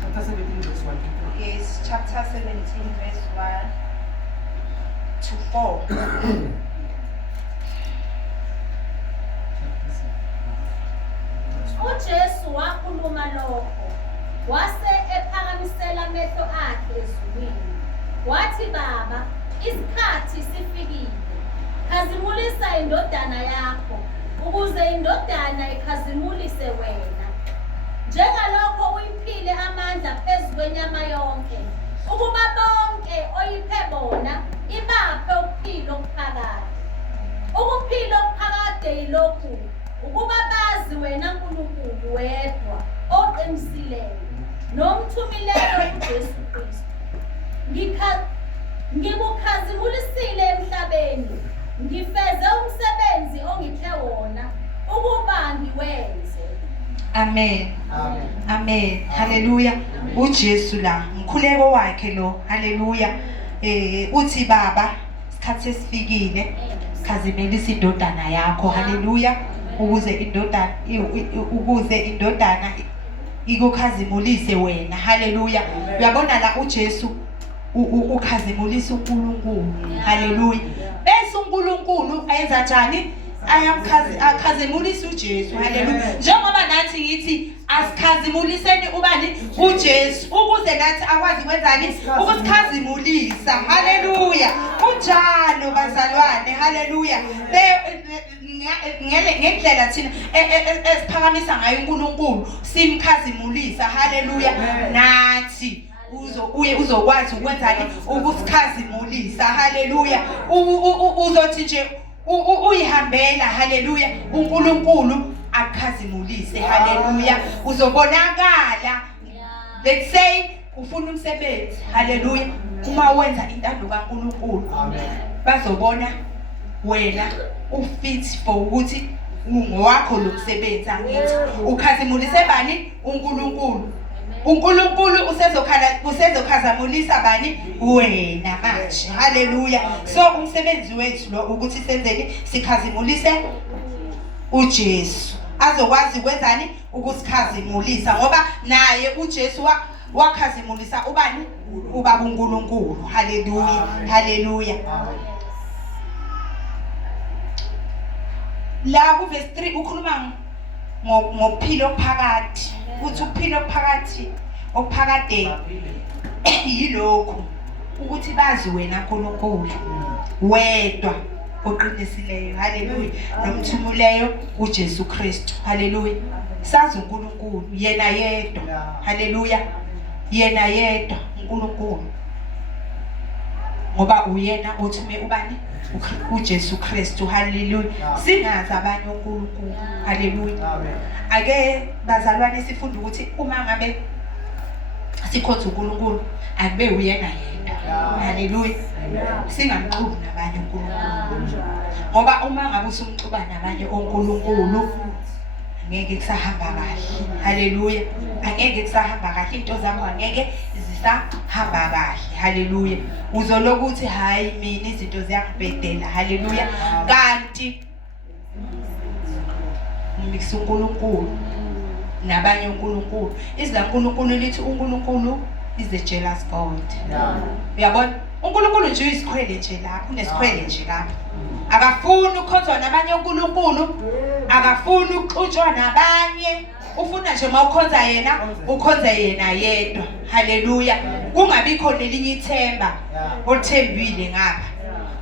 Chapter 17 verse 1. Yes, chapter 17 verse 1 to 4 uJesu wakhuluma lokho wase ephakamisela amehlo akhe ezulwini wathi Baba isikhathi sifikile khazimulisa indodana yakho ukuze indodana ikhazimulise wena njengalokho uyiphile amandla phezu kwenyama yonke ukuba bonke oyiphe bona ibaphe ukuphila okuphakade ukuphila okuphakade yilokhu ukuba bazi wena Nkulunkulu wedwa oqinisileyo nomthumileyo uJesu Kristu ngikukhazimulisile emhlabeni ngifeze umsebenzi ongiphe wona ukuba ngiwenze amen amen haleluya uJesu la umkhuleko wakhe lo haleluya uthi Baba isikhathi sesifikile khazimelisa indodana yakho haleluya ukuze indodana ikukhazimulise wena haleluya uyabona la uJesu ukhazimulisa uNkulunkulu haleluya bese uNkulunkulu ayenza njani akhazimulisa uJesu haleluya njengoba nathi yithi asikhazimuliseni ubani uJesu ukuze nathi akwazi kwenzani ukusikhazimulisa haleluya kunjalo bazalwane haleluya ngendlela thina esiphakamisa ngayo uNkulunkulu simkhazimulisa haleluya nathi uzokwazi ukwenzani ukusikhazimulisa. Haleluya. Uzothi nje uyihambela. Haleluya. uNkulunkulu akukhazimulise. Haleluya. Uzobonakala. Let's say ufuna umsebenzi. Haleluya. Uma wenza intando kaNkulunkulu, bazobona wena ufit for ukuthi ngowakho lo msebenzi. Angithi ukhazimulise bani? uNkulunkulu. uNkulunkulu usezokhazamulisa bani? Wena manje. Haleluya. So umsebenzi wethu lo ukuthi senzeni? Sikhazimulise uJesu. Azokwazi ukwenzani? Ukusikhazimulisa, ngoba naye uJesu wakhazimulisa ubani? Ubaba uNkulunkulu. Haleluya. Haleluya. La kuverse 3 ukhuluma ngokuphila okuphakathi. Uthi ukuphila okuphakade yilokhu ukuthi bazi wena uNkulunkulu wedwa oqinisileyo. Haleluya. Nomthumuleyo uJesu Kristu. Haleluya. Sazi uNkulunkulu yena yedwa. Haleluya. Yena yedwa uNkulunkulu, ngoba uyena othume ubani? uJesu Kristu. Haleluya. Singazi abanye uNkulunkulu. Haleluya. Ake bazalwane sifunda ukuthi uma ngabe sikhonza uNkulunkulu akube uyena yedwa. Haleluya. Singamxubi nabanye uNkulunkulu, ngoba uma ngabe usumxuba nabanye uNkulunkulu ngeke kusahamba kahle. Haleluya. Angeke kusahamba kahle, into zakho angeke zisahamba kahle. Haleluya. Uzoloku uthi hayi mina izinto ziyangibhedela. Haleluya. Kanti ngimikisa uNkulunkulu nabanye uNkulunkulu. Izwi laNkulunkulu lithi uNkulunkulu is a jealous God. Uyabona? uNkulunkulu nje uyisikhwele nje lapho, unesikhwele nje lapho. Akafuni ukukhonzwa nabanye uNkulunkulu, akafuni ukuxutshwa nabanye. Ufuna nje mawukhonza yena, ukhonza yena yedwa. Haleluya. Kungabi khona elinye ithemba olithembile ngapha,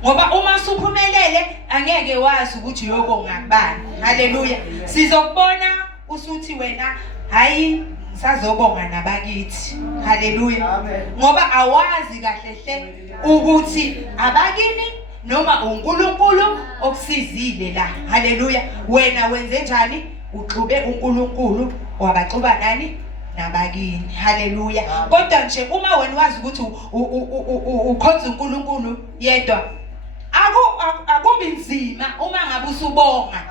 ngoba uma usuphumelele angeke wazi ukuthi uyobonga kubani. Haleluya. Sizokubona usuthi wena hayi ngisazobonga nabakithi. Haleluya. Ngoba awazi kahle hle ukuthi abakini noma uNkulunkulu okusizile la. Haleluya. Wena wenze njani? Uxube uNkulunkulu wabaxuba nani? Nabakini. Haleluya. Kodwa nje uma wena wazi ukuthi ukhonza uNkulunkulu yedwa, akubi nzima uma ngabe usubonga.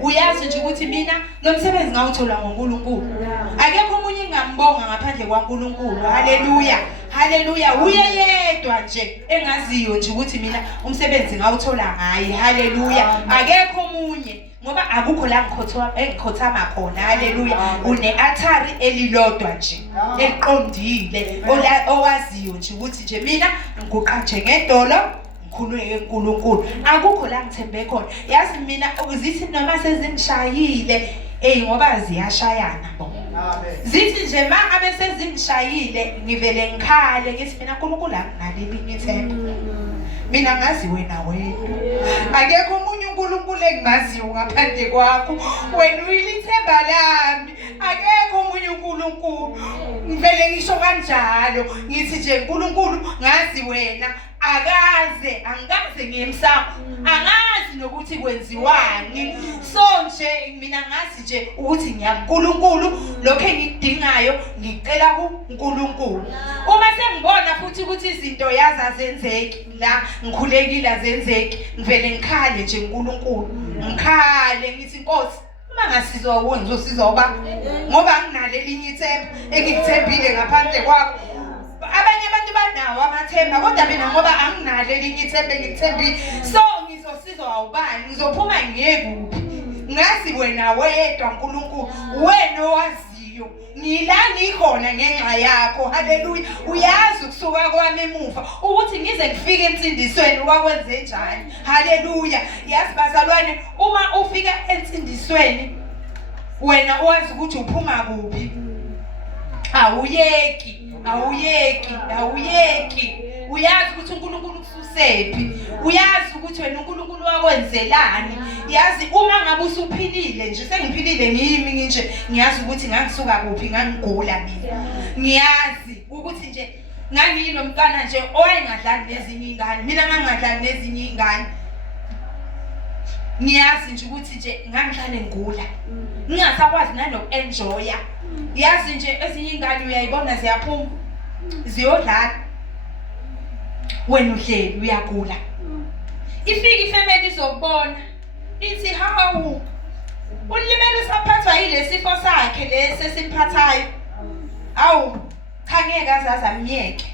Uyazi nje ukuthi mina lo msebenzi ngawuthola ngoNkulunkulu. Akekho umunye engambonga ngaphandle kwaNkulunkulu. Haleluya. Haleluya. Uye yedwa nje engaziyo nje ukuthi mina umsebenzi ngawuthola ngaye. Haleluya. Akekho omunye, ngoba akukho la engikhothama khona. Haleluya. Une-altar elilodwa nje eliqondile owaziyo nje ukuthi nje mina ngiguqa nje ngedolo ngikhuleke uNkulunkulu. Akukho la ngithembe khona. Yazi mina zithi noma sezingishayile ngoba ziyashayana bo. Zithi nje mangabe sezingishayile ngivele ngikhale ngithi mina uNkulunkulu akunalelinye ithemba. Mina ngazi wena wedwa. Akekho umunye uNkulunkulu engimaziyo ngaphandle kwakho. Wena uyilithemba lami. Akekho umunye uNkulunkulu. Ngivele ngisho kanjalo ngithi nje uNkulunkulu ngazi wena. Angikaze ngiyemsamo. Angazi nokuthi kwenziwani. So nje mina ngazi nje ukuthi ngiyakuNkulunkulu, lokho engikudingayo ngicela kuNkulunkulu. Uma sengibona futhi ukuthi izinto yazazenzeki la ngikhulekile azenzeki, ngivele ngikhale nje uNkulunkulu. Ngikhale ngithi Nkosi, uma ngasizwa uwe ngizosizwa ngoba nginalo elinye ithemba engikuthembile ngaphandle kwakho. Abanye abantu banawo amathemba, kodwa mina ngoba anginalo elinye ithemba engikuthembile, so ngizosizwa ubani? Ngizophuma ngiyekuphi? Ngazi wena wedwa uNkulunkulu, wena owaziyo. Ngila ngikhona ngenxa yakho. Haleluya. Uyazi ukusuka kwami emuva ukuthi ngize ngifike entsindisweni wakwenze njani. Haleluya. Yazi bazalwane, uma ufika entsindisweni wena owazi ukuthi uphuma kuphi, awuyeki. Uyazi ukuthi uNkulunkulu ususephi. Uyazi ukuthi wena uNkulunkulu wakwenzelani. Yazi uma ngabe usuphilile nje, sengiphilile ngiyimi nje, ngiyazi ukuthi ngangisuka kuphi, ngangigula mina. Ngiyazi ukuthi nje Nganginomntwana nje owayengadlali nezinye ingane, mina ngangadlali nezinye ingane. Ngiyazi nje ukuthi nje ngangihlale ngigula. Ngingasakwazi nanoku-enjoya. Yazi nje ezinye ingane uyayibona ziyaphuma, ziyodlala. Wena uhleli uyagula. Ifika ifamily izokubona. Ithi hawu. Ulimele usaphathwa yile sifo sakhe lesi esimphathayo. Awu, cha ngeke azazi amyeke.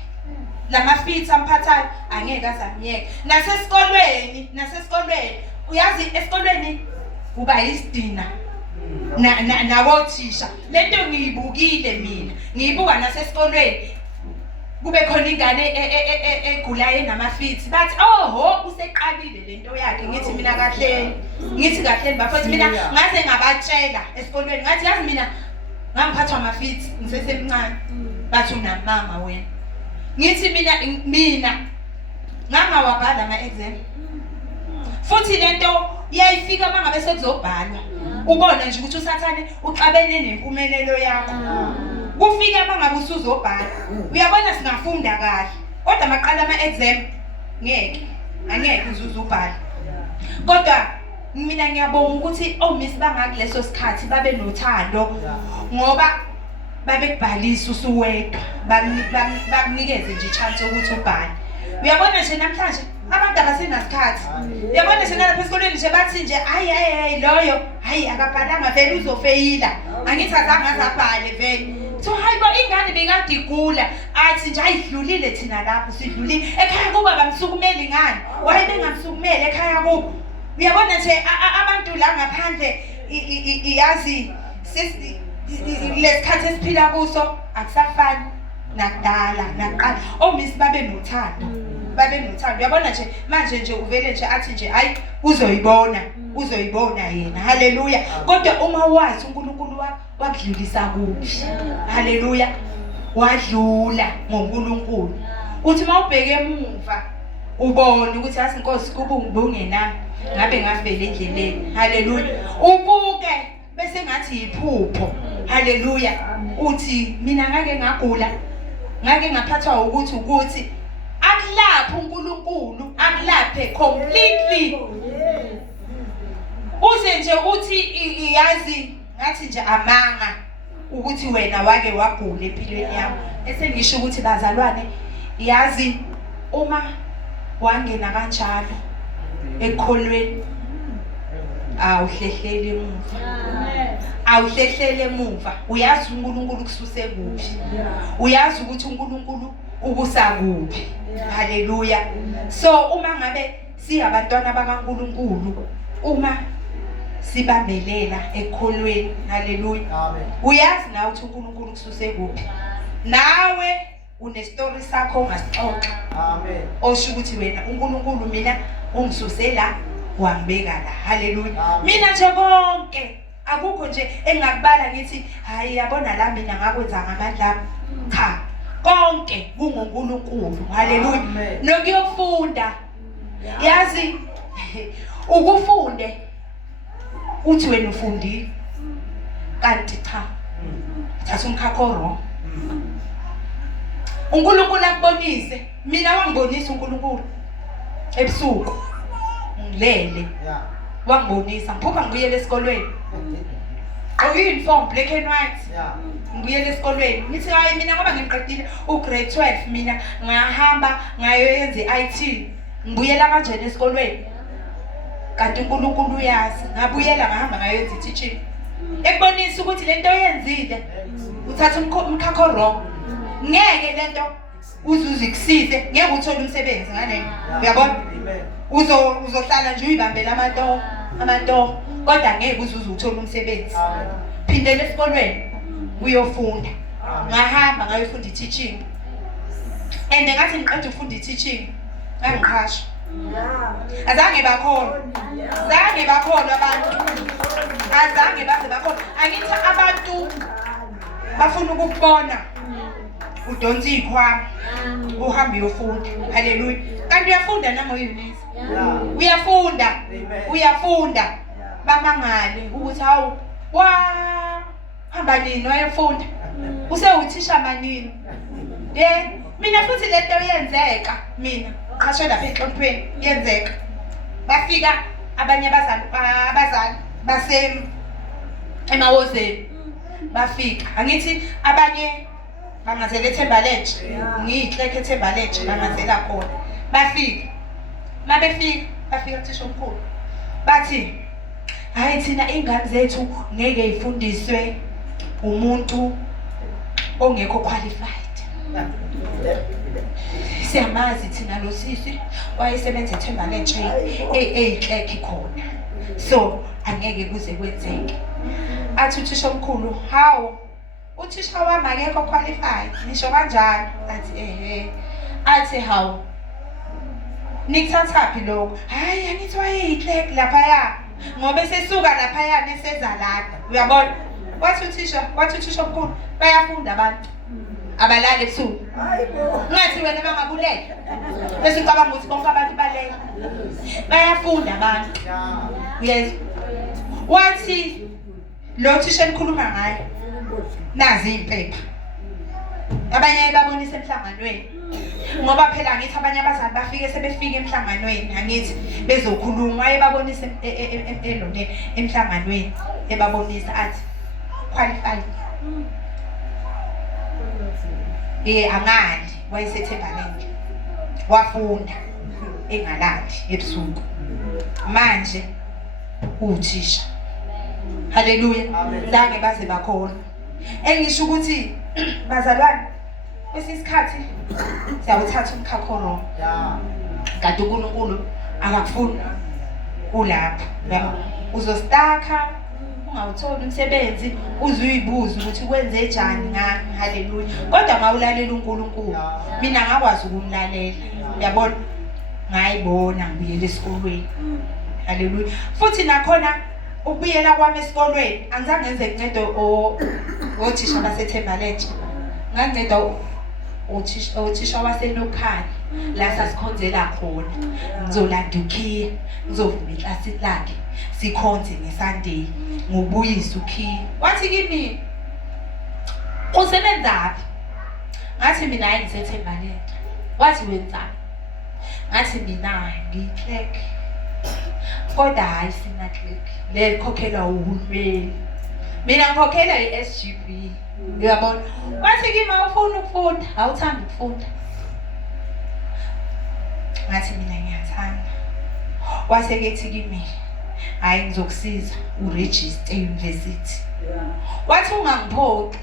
Lamafitha amphathayo angeke aze amyeke. Nasesikolweni, uyazi esikolweni uba isidina nabothisha. Lento ngiyibukile mina. Ngiyibuka nasesikolweni. Kube khona ingane egulayo enamafithi. Bathi oho useqalile lento yakhe. Ngithi mina kahleni. Ngithi kahleni bafethu mina ngaze ngabatshela esikolweni. Ngathi yazi mina ngamphathwa amafithi ngisesemncane. Bathi unamama wena. Ngithi mina ngangawabhala ama-exam. Futhi lento iyayifika mangabe sekuzobhalwa. Ubona nje ukuthi usathane uxabene nempumelelo yakho. Kufika mangabe usuzobhala. Uyabona singafunda kahle. Kodwa maqala ama-exam angeke uzubhala. Kodwa mina ngiyabonga ukuthi omiss bangakuleso sikhathi babe nothando ngoba babekubhalisa usuwedwa. Bakunikeze nje chance ukuthi ubhale. Uyabona nje namhlanje abantu abasenasikhathi. Uyabona nje nalapha esikoleni nje bathi nje hayi loyo akabhalanga vele uzofeyila. Angithi azange azabhale vele. So hayibo ingane bekade igula athi nje ayidlulile thina lapho sidlulile. Ekhaya kuba bamsukumeli ngani? Waye bengamsukumeli ekhaya kubo. Uyabona nje abantu la ngaphandle iyazi lesikhathi esiphila kuso akusafani nakudala naqala. Omiss babe nothando. Uyabona nje manje nje uvele nje athi nje hayi uzoyibona yena. Haleluya. Kodwa uma wazi uNkulunkulu wakudlulisa kuphi. Haleluya. Wadlula ngoNkulunkulu. Uthi mawubheke emuva ubone ukuthi asi Nkosi kube ngibungenami ngabe ngafela endleleni. Haleluya. Ubuke bese ngathi yiphupho. Haleluya. Uthi mina ngake ngagula. Ngake ngaphathwa ukuthi akulapha uNkulunkulu akulaphe completely. Uze nje uthi yazi ngathi nje amanga ukuthi wena wake wagula empilweni yakho. Esengisho ukuthi bazalwane yazi uma wangena kanjalo ekholweni awuhlehlele emuva. Uyazi uNkulunkulu kususe kuphi. Uyazi ukuthi uNkulunkulu ubusa kuphi. Haleluya. So uma ngabe siyabantwana bakaNkulunkulu, uma sibambelela ekholweni, haleluya. Uyazi nawe ukuthi uNkulunkulu kususe kuphi. Nawe unestory sakho ongasixoxa. Amen. Osho ukuthi wena uNkulunkulu mina ungisuse la wangibeka la. Haleluya. Mina nje konke akukho nje engakubala ngithi hayi yabona la mina ngakwenza ngamandla. Cha. Konke kunguNkulunkulu. Haleluya. Nokuyofunda. Yazi ukufunde uthi wena ufundile kanti cha. Thatha umkhakha wrong. uNkulunkulu akubonise. Mina wangibonisa uNkulunkulu ebusuku ngilele. Wangibonisa ngiphupha ngibuyele esikolweni. Uniform black and white. Ngibuyele esikolweni. Ngithi hayi mina ngoba ngiqedile ugrade 12 mina ngahamba ngayoyenza iIT. Ngibuyela kanjani esikolweni? Kanti uNkulunkulu uyazi. Ngabuyela ngahamba ngayoyenza teaching. Ekubonisa ukuthi lento oyenzile uthatha umkhakha wrong. Ngeke lento uzuzikusize, ngeke uthole umsebenzi ngale. Uyabona? Uzohlala nje uyibambela amanto kodwa ngeke uzuthole umsebenzi. Phindela esikolweni uyofunda. Ngahamba ngayofunda teaching. And ngathi ngiqeda ukufunda teaching ngangiqhashwa. Azange bakhona abantu. Azange baze bakhona. Angithi abantu bafuna ukukubona. Udonsa ikhwama uhambe uyofunda. Haleluya. Kanti uyafunda noma uYesu. Uyafunda. Bamangale ukuthi hawu hamba nini wayefunda. Usewuthisha manini. mina futhi lento yenzeka mina qashwe lapha enhlonphweni yenzeka bafika abanye abazali base emawozeni bafika angithi abanye bangazela eThembalenje ngiyihleke eThembalenje bangazela khona bafika mabefika bafika thisha omkhulu bathi hayi thina ingane zethu ngeke ifundiswe umuntu ongekho qualified siyamazi thina lo sisi wayesebenza eThembalenje eyihleke khona so angeke kuze kwenzeke athi uthisha omkhulu hawu uthisha wami akekho qualified nisho kanjani athi athi hawu nikuthathaphi lokho hayi angithi wayeyihleke laphaya ngoba sesuka laphaya neseza lana uyabona wathi uthisha omkhulu bayafunda abantu abalala ebusuku ngathi wena bangabulela bese ngicabanga ukuthi bonke abantu balela bayafunda abantu yes wathi lo thisha enkhuluma ngayo nazi impepha abanye babonisa emhlanganweni ngoba phela ngithi abanye abazali bafike sebefika emhlanganweni angithi bezokhuluma ayebabonisa elone emhlanganweni ebabonisa athi qualified angali wayeseThembalenje wafunda engalali ebusuku manje uthisha haleluya zange baze bakhona engisho ukuthi bazalwane kwesisikhathi siyawuthatha umkhakhoro kanti uNkulunkulu akakufuni ulapha yabo uzostaka ungawutholi umsebenzi uzuyibuza ukuthi kwenze njani ngani haleluya kodwa mawulalela uNkulunkulu mina ngakwazi ukumlalela uyabona ngayibona ngibuyele esikolweni haleluya futhi nakhona ukubuyela kwami esikolweni angizange ngenze incedo othisha baseThembalenje nganceda othisha waseNokhaya la sasikhonzela khona ngizolanda ukhiye ngizovuma iklasi lakhe sikhonze ngeSunday ngobuyisa ukhiye wathi kimi usebenzaphi ngathi mina hayi ngiseThembalenje wathi wenzani ngathi mina ngiclerk kodwa hayi sina clerk le khokhelwa uhulumeni mina ngikhokhela iSGB uyabona wathi kimi awufuni ukufunda awuthanda ukufunda ngathi mina ngiyathanda wasekethi kimi hayi ngizokusiza uregister euniversity wathi ungangiphoqi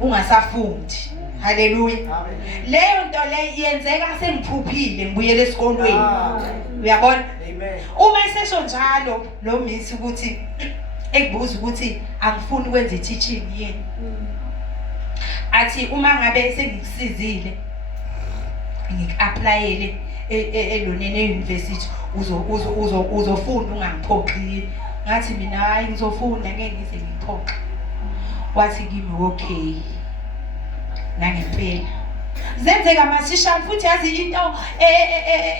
ungasafundi haleluya leyo nto le yenzeka sengiphuphile ngibuyele esikolweni uyabona uma isesho njalo lo miss ukuthi ekubuza ukuthi angifuni ukwenza i-teaching yini athi uma ngabe sengikusizile ngikuapplyele elonene euniversity uzofunda ungangiphoqi ngathi mina hayi ngizofunda ngeke ngize ngiphoqe wathi kimi okay nangempela zenzeka masishane futhi yazi into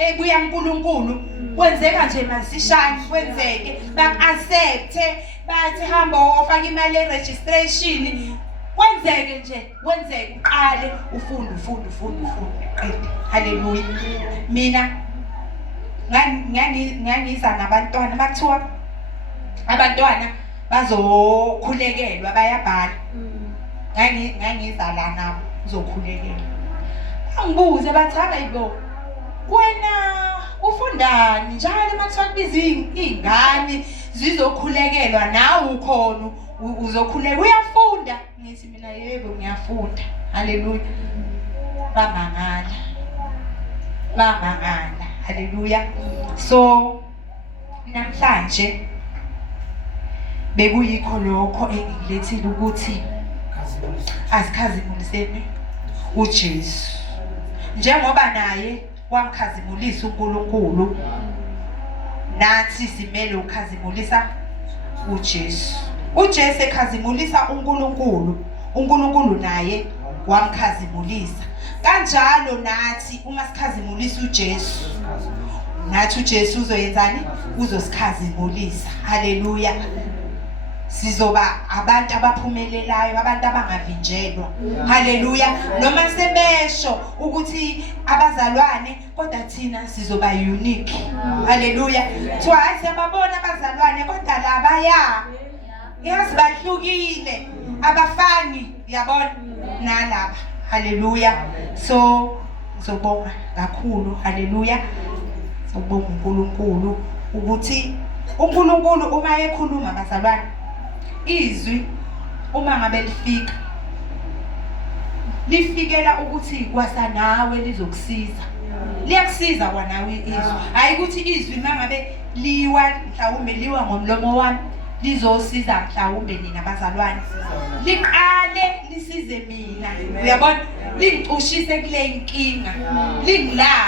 ebuya uNkulunkulu kwenzeka nje masishane kwenzeke bak-accepte bathi hamba ofaka imali e-registration kwenzeke nje kwenzeke uqale ufunde qede haleluya mina ngangiza nabantwana bakuthiwa abantwana bazokhulekelwa bayabhala ngangiza la nabo uzokhulekelwa angibuze bathi hayibo wena ufundani njalo makuthiwa kubiza iy'ngane zizokhulekelwa nawe ukhona uzokhuleka uyafunda ngithi mina yebo ngiyafunda haleluya bamangala haleluya so namhlanje bekuyikho lokho engilethile ukuthi asikhazimuliseni uJesu njengoba naye wamkhazimulisa uNkulunkulu nathi simele ukhazimulisa uJesu uJesu ekhazimulisa uNkulunkulu naye wamkhazimulisa kanjalo nathi uma sikhazimulisa uJesu nathi uJesu uzoyenzani uzosikhazimulisa haleluya sizoba abantu abaphumelelayo, abantu abangavinjelwa. Haleluya. Noma sebesho ukuthi abazalwane, kodwa thina sizoba unique. Haleluya. Kuthiwa siyababona abazalwane kodwa labaya yazi bahlukile, abafani, yabona nalaba. Haleluya. So ngizobonga kakhulu. Haleluya. Ngizobonga uNkulunkulu ukuthi uNkulunkulu uma ekhuluma bazalwane, izwi uma ngabe lifikela ukuthi kwasanawe lizokusiza. Liyakusiza kwanawe izwi. Hayi ukuthi izwi mangabe mhlawumbe liwa ngomlomo wami lizosiza mhlawumbe nina bazalwane. Liqale lisize mina. Uyabona? Lingicushise kule inkinga. Lingilapha.